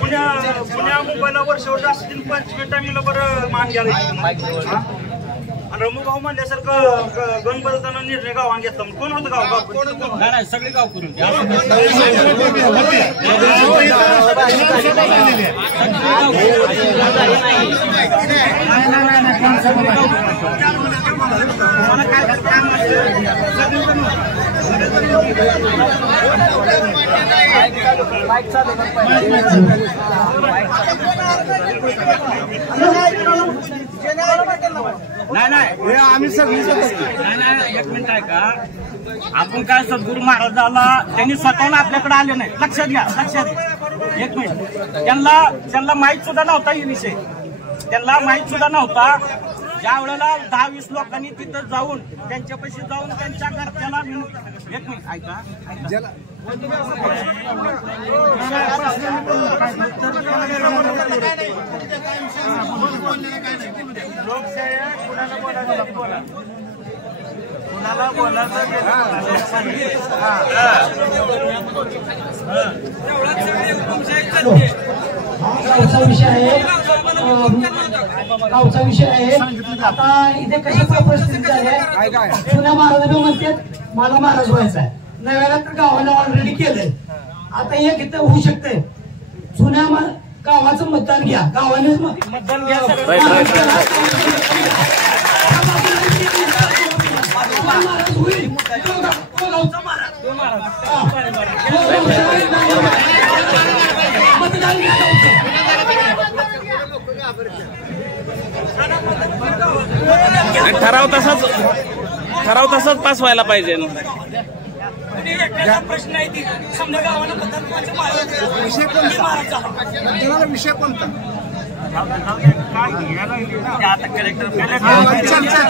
पुण्या मुंबईला वर्षावर जास्त 25 टाइमला बरं मान घ्यायला. आणि रमूगाव म्हणल्यासारखं गणपतीचा निर्णय गावान घेतला. कोण होतं गाव? नाही सगळे गाव करून नाही आम्ही सगळी नाही. एक मिनिट आहे का, आपण काय सद्गुरू महाराजाला त्यांनी स्वतःहून आपल्याकडे आले नाही. लक्षात घ्या, लक्षात घ्या. एक मिनिट. त्यांना माहित सुद्धा नव्हता हे विषय, त्यांना माहित सुद्धा नव्हता. ज्या वेळेला 10-20 लोकांनी तिथं जाऊन त्यांच्यापाशी जाऊन त्यांच्या घरच्याला एक मिनिट ऐका कुणाला बोलायचं गावचा विषय आहे, गावचा विषय आहे. आता इथे कशाचा परिस्थिती आहे, जुन्या महाराजांना म्हणतात मला महाराज व्हायचा आहे, नव्याला तर गावाला ऑलरेडी केलंय. आता एक इथं होऊ शकतंय, जुन्या गावाचं मतदान घ्या, गावाने मतदान घ्या. महाराज होईल मतदान घ्या. ठराव तसाच पास व्हायला पाहिजे. प्रश्न आहे ती समजा गावाला विषय कोणता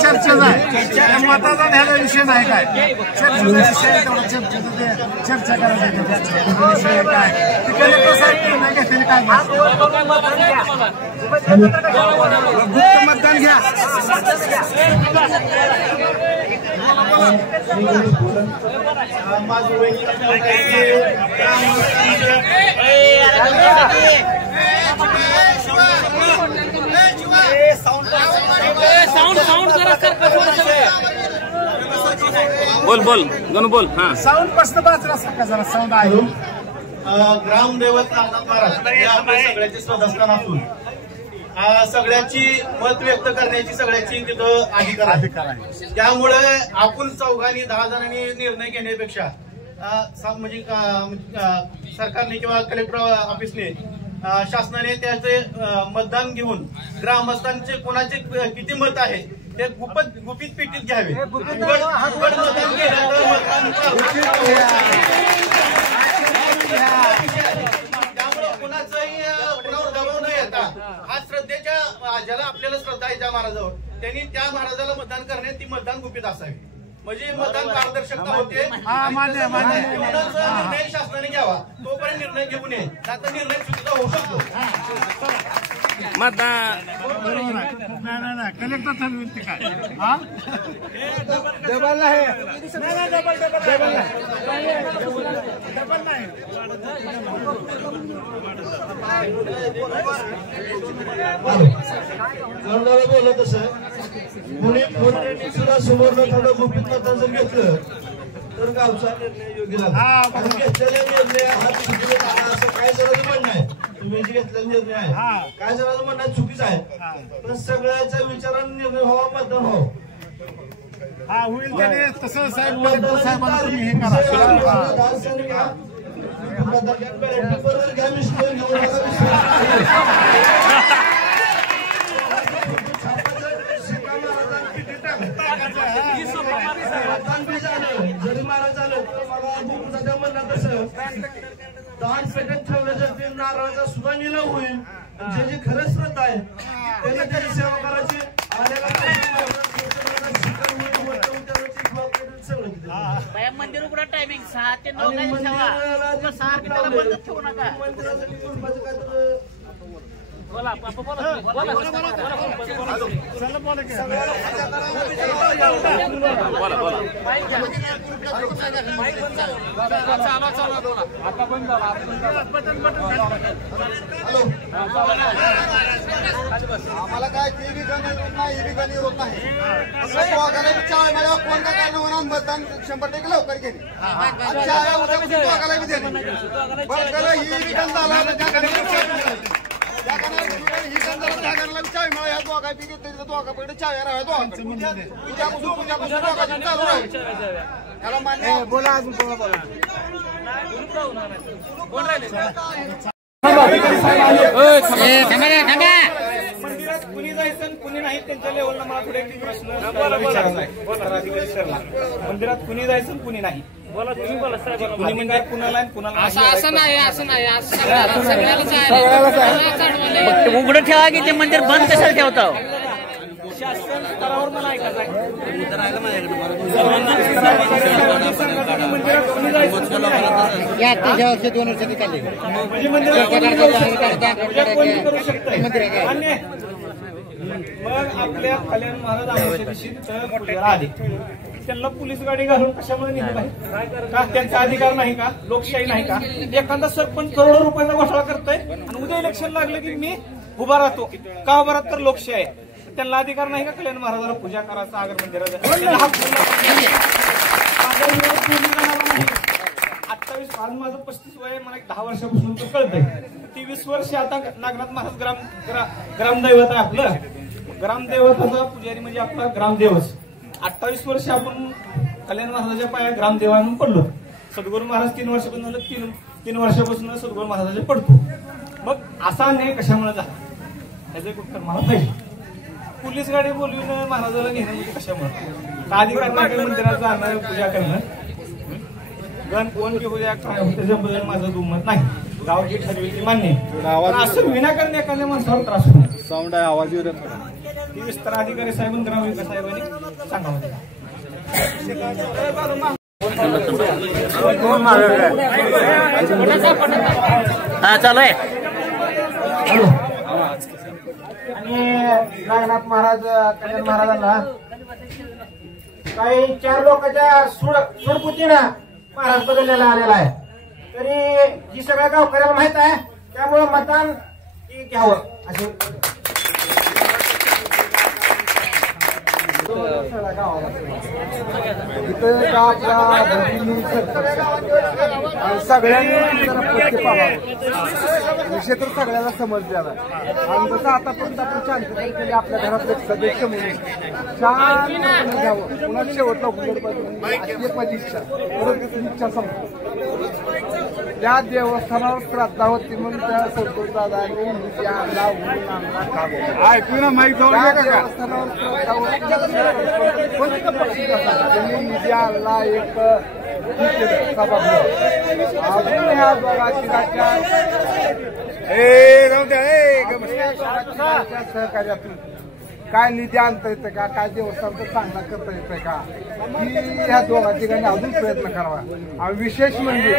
चर्चा मताचा ह्याला विषय नाही काय, चर्चा करायची विषय काय मतदान घ्या. बोल गणू बोल. हा साऊंड मस्त बाजूला सारखा जरा साऊंड आहे. ग्रामदैवत नागनाथ महाराज हे आपल्या सगळ्याचे श्रद्धास्थान असून सगळ्याची मत व्यक्त करण्याची सगळ्याची तिथं अधिकार आहे. त्यामुळे आपण चौघांनी 10 जणांनी निर्णय घेण्यापेक्षा म्हणजे सरकारने किंवा कलेक्टर ऑफिसने शासनाने त्याचे मतदान घेऊन ग्रामस्थांचे कोणाचे किती मत आहे ते गुपित पेटीत घ्यावे. मतदान केलं तर मतदान त्यामुळे कुणाचाही कुणावर दबाव न येता हा श्रद्धेच्या ज्याला आपल्याला श्रद्धा आहे ज्या महाराजावर त्यांनी त्या महाराजाला मतदान करणे ती मतदान गुपित असावी. म्हणजे मतदान पारदर्शकता होते. निर्णय शासनाने घ्यावा तोपर्यंत निर्णय घेऊ नये आता निर्णय चुकीचा होऊ शकतो. कलेक्टर विनंती काय डबल आहे बोलत तसं पुणे सुद्धा समोर थोडं गुपित मतदान जर घेतलं तर गावचा निर्णय योग्य झाला. घेतलेला निर्णय हा चुकीचा असं काय जणांचं म्हणणं आहे. तुम्ही जे घेतलेला निर्णय आहे काय जणांचं म्हणणं चुकीचं आहे. पण सगळ्याच्या विचाराने निर्णय व्हावा मतदान व्हावं. होईल त्याने तसं साहेबांना तुम्ही हे करा. जरी महाराज झालं तर मला म्हणणार तसं दान पेटत ठेवलं जर नारळाचा सुद्धा निलव होईल. जे जे खरं श्रद्धा आहे त्यांना त्याची सेवा करायची. मंदिर उघडा टायमिंग 6 ते 9 ठेवा. 6 मिनिटाला बंद ठेवू नका. बोला आता बंद झाला. आम्हाला काय ते बी गणी होत नाही, हे बी गणी होत नाही. कोण काय कारण होणार मतदान 100% लवकर केली. ही गण झाला बोला अजून मंदिरात कुणी जायचं कुणी नाही त्यांच्या लेवलला मला थोडे प्रश्न मंदिरात कुणी जायचं कुणी नाही. बोला तुम्ही बोला साहेब. कुणी म्हणजे कुणाला कुणाला असं नाही उघडं ठेवा की ते मंदिर बंद कशाला ठेवता. शासन स्तरावर मला ऐकायचं मग आपल्या कल्याण महाराज आले त्यांना पोलीस गाडी घालून कशामुळे नेलं पाहिजे का. त्यांचा अधिकार नाही का. लोकशाही नाही का. एखादा सरपंच करोडो रुपयाचा घोटाळा करतोय आणि उद्या इलेक्शन लागलं की मी उभा राहतो का. उभा राहत तर लोकशाही आहे. त्यांना अधिकार नाही का कल्याण महाराजाला पूजा करायचा आगर मंदिराचा. 28 आज माझं 35 वय. मला 10 वर्षापासून तो कळतंय. 23 वर्ष आता नागनाथ महाराज ग्रामदैवत आहे आपलं. ग्रामदैवताचा पुजारी म्हणजे आपला ग्रामदेवच. 28 वर्ष आपण कल्याण महाराजाच्या पाया ग्रामदेवांना पडलो. सद्गुरू महाराज 3 वर्षापासून झालं. 3 वर्षापासून सद्गुरू महाराजाचे पडतो. मग असा अन्याय कशामुळे झाला त्याचं उत्तर मला पाहिजे. पोलीस गाडी बोलवून महाराजाला घेणं म्हणजे कशामुळे. अधिकार नाही मंदिरात जाणं पूजा करणं. गण कोण की पूजा काय त्याच्याबद्दल माझं दुमत नाही. गाव जी ठरवेल ती मान्य. असं विनाकारण एखाद्या माणसावर त्रास होतो. साऊंड आहे आवाज येऊ ती विस्तार अधिकारी साहेब ग्रामविकास साहेबांनी सांगावं. हा चालू आहे. आणि नागनाथ महाराज कल्याण महाराजांना काही 4 लोकांच्या सुडपुतीनं महाराज बदललेला आलेला आहे. तरी ही सगळ्या गावकऱ्याला माहित आहे. त्यामुळे मतदान घ्यावं असे इथं का आपला सगळ्यांनी जरा प्रत्येक पाहावं विषय तर सगळ्याला समजलेला आणि जसं आतापर्यंत आपण शांतता केली आपल्या घरातले सदस्य म्हणून शांतपणे घ्यावं पुन्हा शेवटला एक माझी इच्छा परंतु ती इच्छा संपतो त्या देवस्थानावर श्रद्धा होती म्हणून त्या संतोष दादांनी ऐकू ना माहीत देवस्थानावर श्रद्धा होती त्यांनी निधी आणला एक अजून ह्या दोघांची सहकार्यातून काय निधी आणता येतं का काय देवस्थानचं चांगला करता येतं का की ह्या दोघा ठिकाणी अजून प्रयत्न करावा आणि विशेष म्हणजे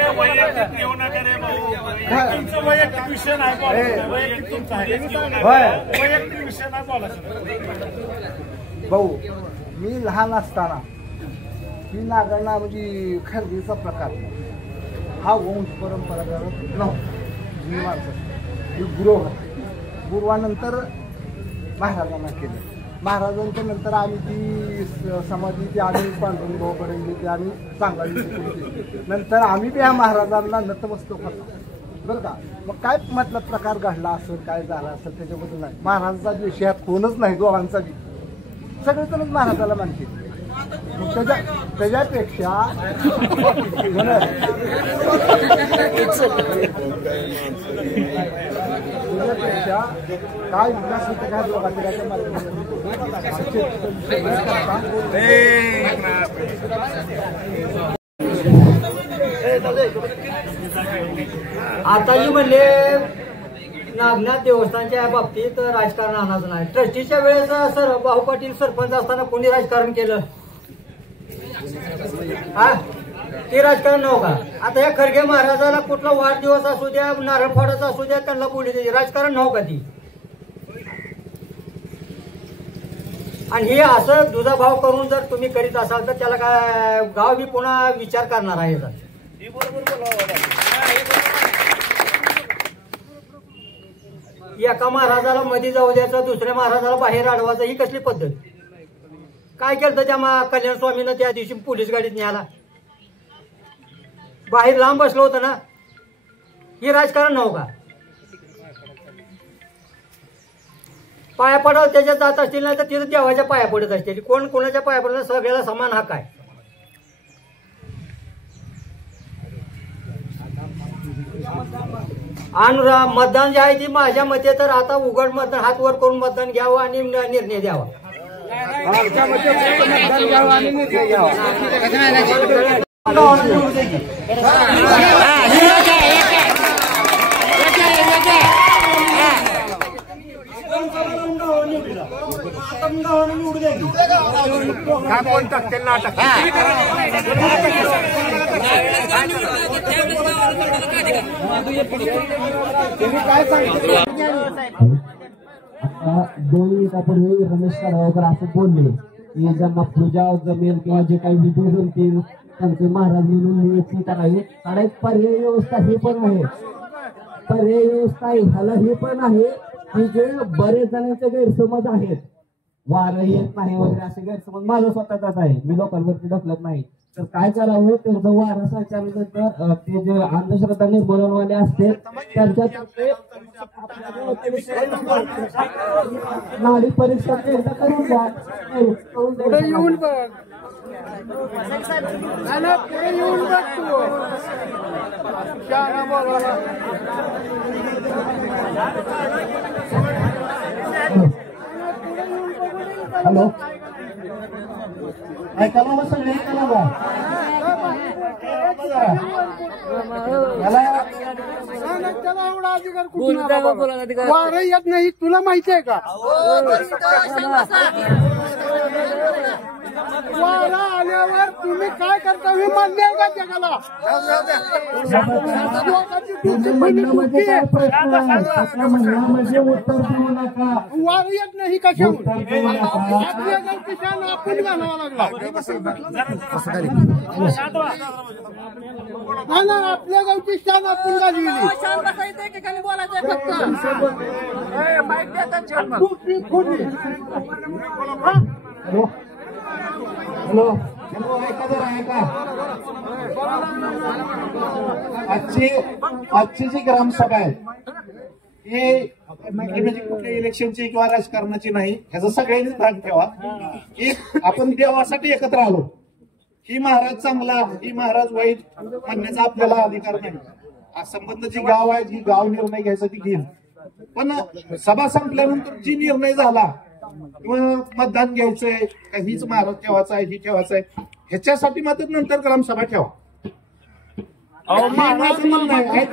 भाऊ मी लहान असताना ही नागरणा म्हणजे खरेदीचा प्रकार हा वंश परंपरागत नव्हता माणसं ही गुरु गुरुवानंतर महाराजांना केलं महाराजांच्या नंतर आम्ही ती समाधी ती आम्ही पांडुरंग भाऊकडे ती आम्ही चांगली नंतर आम्ही त्या महाराजांना नतमस्तक होतो बरं का मग काय म्हटलं प्रकार घडला असेल काय झाला असेल त्याच्याबद्दल नाही महाराजाचा विषयात कोणच नाही दोघांचा बी सगळेजणच महाराजाला मानते त्याच्यापेक्षा काय विकास होते काय लोकांच्या आता जी म्हणले नागनाथ देवस्थानच्या बाबतीत राजकारण आणायचं नाही ट्रस्टीच्या वेळेस सर भाऊ पाटील सरपंच असताना कोणी राजकारण केलं हा ते राजकारण नव्हतं का आता या खरगे महाराजाला कुठला वाढदिवस असू द्या नारळ फोडाचा असू द्या त्यांना बोलली द्यायची राजकारण नव्हतं का ती आणि हे असं दुधाभाव करून जर तुम्ही करीत असाल तर त्याला काय गाव बी पुन्हा विचार करणार आहे एका महाराजाला मध्ये जाऊ द्यायचं दुसऱ्या महाराजाला बाहेर अडवायचं ही कसली पद्धत काय केलं त्या कल्याण स्वामीनं त्या दिवशी पोलीस गाडीत न्यायला बाहेर लांब बसलं होतं ना हे राजकारण नव्हतं का पाया पडाल त्याच्यात जात असतील ना तर तिथं देवाच्या पाया पडत असतील कोण कोणाच्या पाया पडलं सगळ्याला समान हक्क आहे आणि मतदान जे आहे ती माझ्या मते तर आता उघड मतदान हात वर करून मतदान घ्यावं आणि निर्णय द्यावा कोण टाकतील नाटक काय सांगितलं 2 मिनिटापूर्वी रमेश कडगावकर असं बोलले की ज्यांना पूजा जमेल किंवा जे काही विधी जमतील त्यांचे महाराज म्हणून नियुक्ती करावी आणि एक पर्याय व्यवस्था ही पण आहे पर्याय व्यवस्था ह्याला हे पण आहे की जे बरेच जणांचे गैरसमज आहेत वारं येत नाही वगैरे असे गैरसमज माझा स्वतःचाच आहे मी लोकांवरती ढकलत नाही तर काय करावं त्यांचं वारं संचारल्यानंतर ते जे अंधश्रद्धा निर्मूलनवाले असते त्यांच्या नाडी परीक्षा एकदा करून द्या येऊन बघ येऊन बघ तू हॅलो ऐका मग सगळे ऐका बा त्याला एवढा अधिकार कुठून वारं येत नाही तुला माहिती आहे का वारा आल्यावर तुम्ही काय करता हे मान्य आहे का जगाला उत्तर देऊ नका वार येत नाही कशावर आपल्या गावची शान आपण घालावा लागला ना आपल्या गावची शान आपण घालली हॅलो हॅलो, ऐका जरा ऐका. आजची जी ग्रामसभा आहे ही म्हणजे कुठल्या इलेक्शनची किंवा राजकारणाची नाही, ह्याचा सगळ्यांनीच भाग ठेवा. एक आपण देवासाठी एकत्र आलो. ही महाराज चांगला, ही महाराज वाईट म्हणण्याचा आपल्याला अधिकार नाही. संबंध जी गाव आहे, जी गाव निर्णय घ्यायसाठी घेईल. पण सभा संपल्यानंतर जी निर्णय झाला किंवा मतदान घ्यायचंय का हीच महाराज ठेवायचा आहे, ही ठेवायचं आहे, ह्याच्यासाठी मात्र नंतर ग्रामसभा ठेवा. माझं म्हणणं आहे,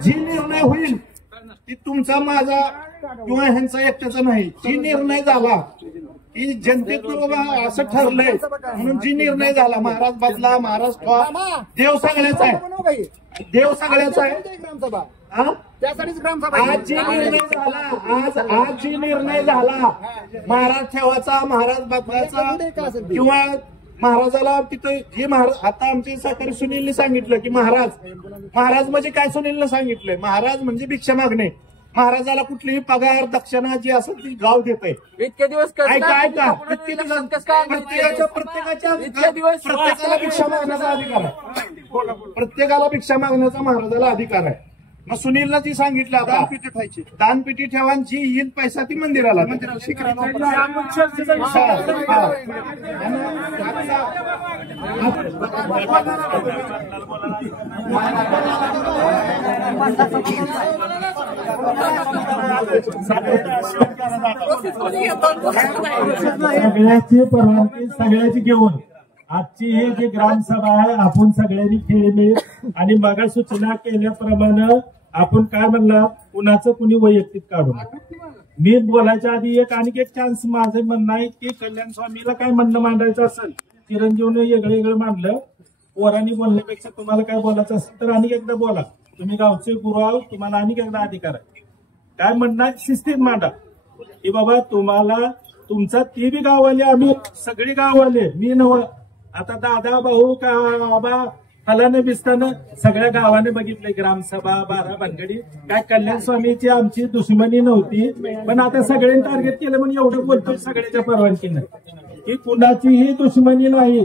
जी निर्णय होईल ती तुमचा माझा किंवा ह्यांचा एकट्याचा नाही. जी निर्णय झाला की जनतेतून बाबा असं ठरलंय म्हणून जी निर्णय झाला, महाराज बदला, महाराज ठेवा, देव सगळ्याचा आहे, देव सगळ्याचा आहे. त्यासाठीच ग्रामसभा आज जी निर्णय झाला महाराज ठेवायचा, महाराज बदलायचा किंवा महाराजाला तिथं हे महाराज, आता आमचे सहकारी सुनीलने सांगितलं की महाराज म्हणजे काय, सुनीलने सांगितलंय महाराज म्हणजे भिक्षा मागणे. महाराजाला कुठलीही पगार दक्षिणा जी असेल ती गाव देत आहे. इतके दिवस प्रत्येकाला भिक्षा मागण्याचा अधिकार आहे. प्रत्येकाला भिक्षा मागण्याचा महाराजाला अधिकार आहे. मग सुनीलला जी सांगितलं आता दानपेटी ठेवा, जी येईल पैसा ती मंदिराला. सगळ्याची परवानगी सगळ्याची घेऊन आजची ही जी ग्रामसभा आहे आपण सगळ्यांनी खेळली आणि मागा सूचना केल्याप्रमाणे आपण काय म्हणलं, कुणाचं कुणी वैयक्तिक काढू. मी बोलायच्या आधी आणखी एक चान्स माझं म्हणणं आहे की कल्याण स्वामीला काय म्हणणं मांडायचं असेल, चिरंजीवने वेगळं मांडलं, पोरांनी बोलण्यापेक्षा तुम्हाला काय बोलायचं असेल तर अनेक एकदा बोला. तुम्ही गावचे गुरु आहोत, तुम्हाला अनेक एकदा अधिकार आहे. काय म्हणणं शिस्तीत मांडा की बाबा तुम्हाला तुमचा ती बी गाववाले, आम्ही सगळी गाववाले, मी नव आता दादा भाऊ का बाबा फलाने बिस्तानं सगळ्या गावाने बघितले ग्रामसभा 12 भानगडी. काय कल्याण स्वामीची आमची दुश्मनी नव्हती, पण आता सगळ्यांनी टार्गेट केलं म्हणून एवढं बोलतोय सगळ्याच्या परवानगीनं की कुणाचीही दुश्मनी नाही.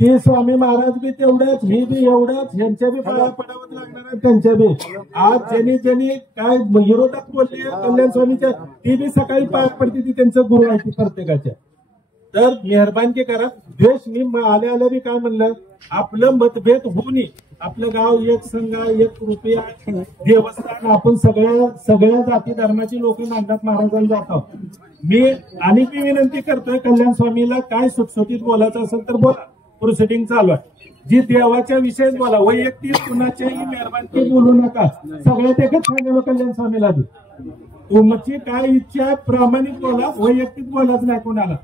ते स्वामी महाराज बी तेवढंच, ही बी एवढंच, यांच्या बी पाया पडावं लागणार आहे त्यांच्या बी. आज ज्यांनी काय विरोधात बोलले कल्याण स्वामीच्या, ती बी सकाळी पाया पडते, ती त्यांचं गुरु आहे प्रत्येकाच्या. तर मेहरबानी करा. द्वेष मी आल्या बी काय म्हणलं, आपलं मतभेद होऊ नये. आपलं गाव एक संघ, एक रुपया, देवस्थान, आपण सगळ्या जाती धर्माची लोक नागनाथ महाराजांना जातो. मी आणि मी विनंती करतोय कल्याण स्वामीला, काय सुटसुटीत बोलायचं असेल तर बोला, प्रोसिडिंग चालू आहे. जी देवाच्या विषयीच बोला, वैयक्तिक कुणाच्याही मेहरबानी बोलू नका. सगळ्यात एकच सांगावं कल्याण स्वामीला, तुमची काय इच्छा आहे प्रामाणिक बोला, वैयक्तिक बोलाच नाही कोणाला.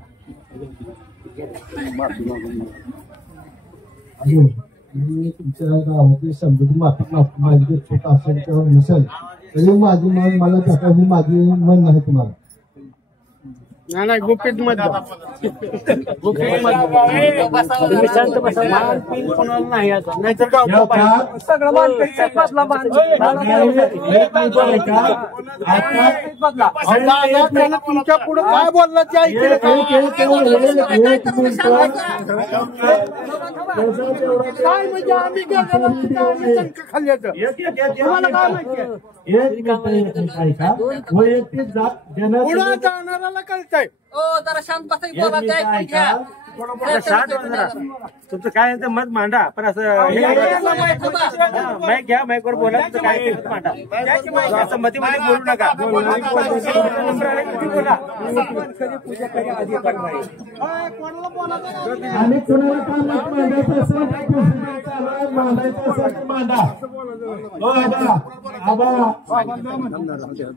मी तुमच्या गावाची समजून माझी छोट असेल किंवा नसेल तरी माझी मन मला टाकायची, माझी मन नाही तुम्हाला. नाही गुपित मत शांत बसा, नाही आता नाहीतर सगळं तुमच्या पुढे काय बोललं ते ऐकलं. काय म्हणजे आम्ही खाल्ल्याचं तुम्हाला काय माहिती, पुढे जाणाऱ्याला कळतंय. जरा शांत बसायचं, बोला ते ऐकून घ्या. तुमचं काय मत मांडा, पण असं माईक घ्या, माईकवर बोला, तुमचं काय मांडा, असं मतीमध्ये बोलू नका. आणि कुणाला काय मत मांडायचं असेल मांडायचं असेल तर मांडा. हो आबा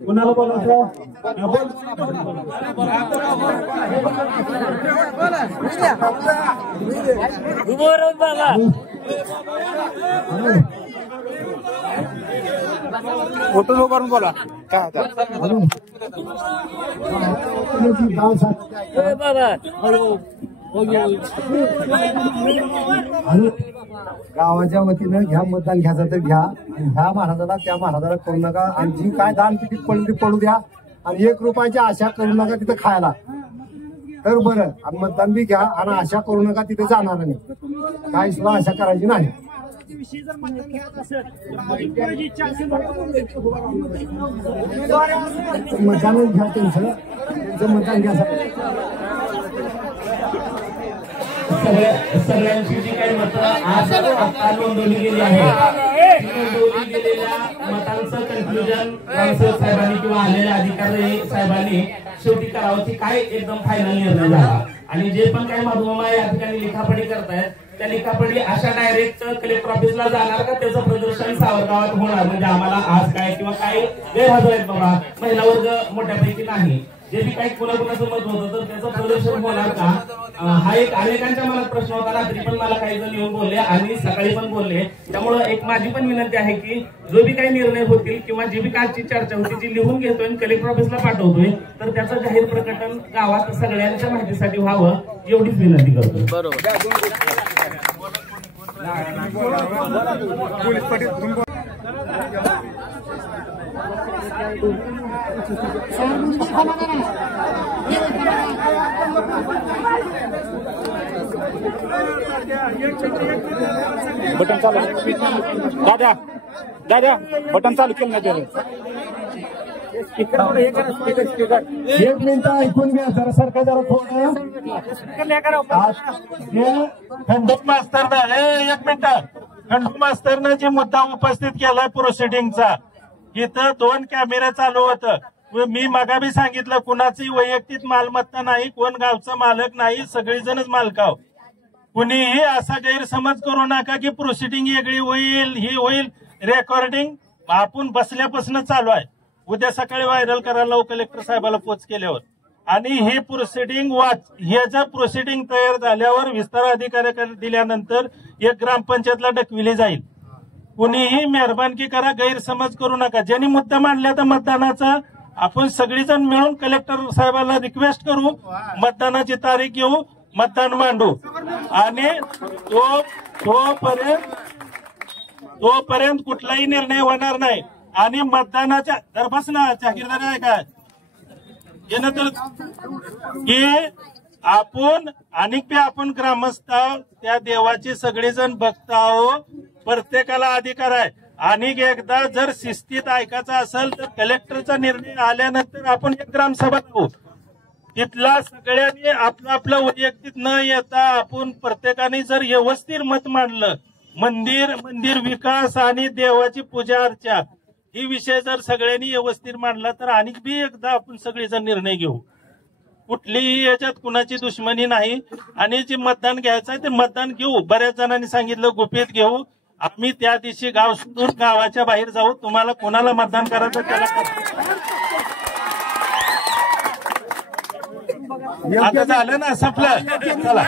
कुणाला बोलायचं, फोटो करून बोला काय गावाच्या वतीनं घ्या, मतदान घ्यायचं तर घ्या. ह्या महाराजाला त्या महाराजाला करू नका. आणि जी काय दान तिकीट पडली ती पडू द्या. आणि 1 रुपयाची आशा करू नका तिथं खायला. तर बरं आणि मतदान बी घ्या आणि आशा करू नका तिथे जाणार नाही, काही सुद्धा आशा करायची नाही. मतदान घ्या त्यांचं मतदान घ्या. सगळ्यांची जी काही मतं आज आता नोंदवली गेली आहे, नोंदवली गेलेल्या मतांचं कन्क्लुजन ग्रामसेवक साहेबांनी किंवा आलेल्या अधिकारी साहेबांनी शेवटी करावं की काय एकदम फायनल निर्णय झाला. आणि जे पण काही माधुमामा या ठिकाणी लिखापडी करतायत त्या लिखापडी अशा डायरेक्ट कलेक्टर ऑफिसला जाणार का त्याचं प्रदर्शन सावरगावात होणार, म्हणजे आम्हाला आज काय किंवा काय गैरहजर आहेत बाबा, महिला वर्ग मोठ्यापैकी नाही, जे बी काही कुणाकुणाचं मत होतं तर त्याचं प्रदर्शन होणार का, हा एक अनेकांच्या मनात प्रश्न होता. रात्री पण मला काही जण येऊन बोलले आणि सकाळी पण बोलले. त्यामुळे एक माझी पण विनंती आहे की जो बी काही निर्णय होतील किंवा जी बी कालची चर्चा होती जी लिहून घेतोय आणि कलेक्टर ऑफिसला पाठवतोय तर त्याचं जाहीर प्रकटन गावात सगळ्यांच्या माहितीसाठी व्हावं एवढीच विनंती करतो. बटन चालू दादा दादा बटन चालू केलं नाही. एक मिनिट ऐकून घ्या जरा, सरकार जरा थोडं. खंडोप मास्तरनं एक मिनिट, खंडोप मास्तरनं जे मुद्दा उपस्थित केलाय प्रोसिडिंगचा, इथं 2 कॅमेरे चालू होतं. मी मगा बी सांगितलं कुणाची वैयक्तिक मालमत्ता नाही, कोण गावचा मालक नाही, सगळीजणच मालकाव. कुणीही असा गैरसमज करू नका की प्रोसिडिंग वेगळी होईल, ही होईल. रेकॉर्डिंग आपण बसल्यापासून चालू आहे. उद्या सकाळी व्हायरल करायला लावू कलेक्टर साहेबाला पोच केल्यावर. आणि हे प्रोसिडिंग हे जर प्रोसिडिंग तयार झाल्यावर विस्तार अधिकाऱ्याकडे दिल्यानंतर एक ग्रामपंचायतला ढकविली जाईल. कुणीही मेहरबानगी करा, गैरसमज करू नका. ज्यांनी मुद्दा मांडला तर मतदानाचा आपण सगळीजण मिळून कलेक्टर साहेबांना रिक्वेस्ट करू, मतदानाची तारीख घेऊ, मतदान मांडू. आणि तोपर्यंत कुठलाही निर्णय होणार नाही. आणि मतदानाच्या दरबस ना जाहीरदार आहे काय येणं तर की आपण अनेक आपण ग्रामस्थ त्या देवाचे सगळेजण भक्त आहोत, प्रत्येकाला अधिकार आहे. आणि एकदा जर शिस्तीत ऐकायचं असेल तर कलेक्टरचा निर्णय आल्यानंतर आपण एक ग्रामसभा लावू. तिथला सगळ्यांनी आपलं वैयक्तिक न येता आपण प्रत्येकाने जर व्यवस्थित मत मांडलं, मंदिर विकास आणि देवाची पूजा अर्चा ही विषय जर सगळ्यांनी व्यवस्थित मांडला तर आणखी बी एकदा आपण सगळेजण निर्णय घेऊ. कुठलीही याच्यात कुणाची दुश्मनी नाही. आणि जे मतदान घ्यायचं आहे ते मतदान घेऊ. बऱ्याच जणांनी सांगितलं गुपित घेऊ. आम्ही त्या दिवशी गाव सोडून गावाच्या बाहेर जाऊ. तुम्हाला कोणाला मतदान करायचं त्याला आता झालं ना, संपलं. चला.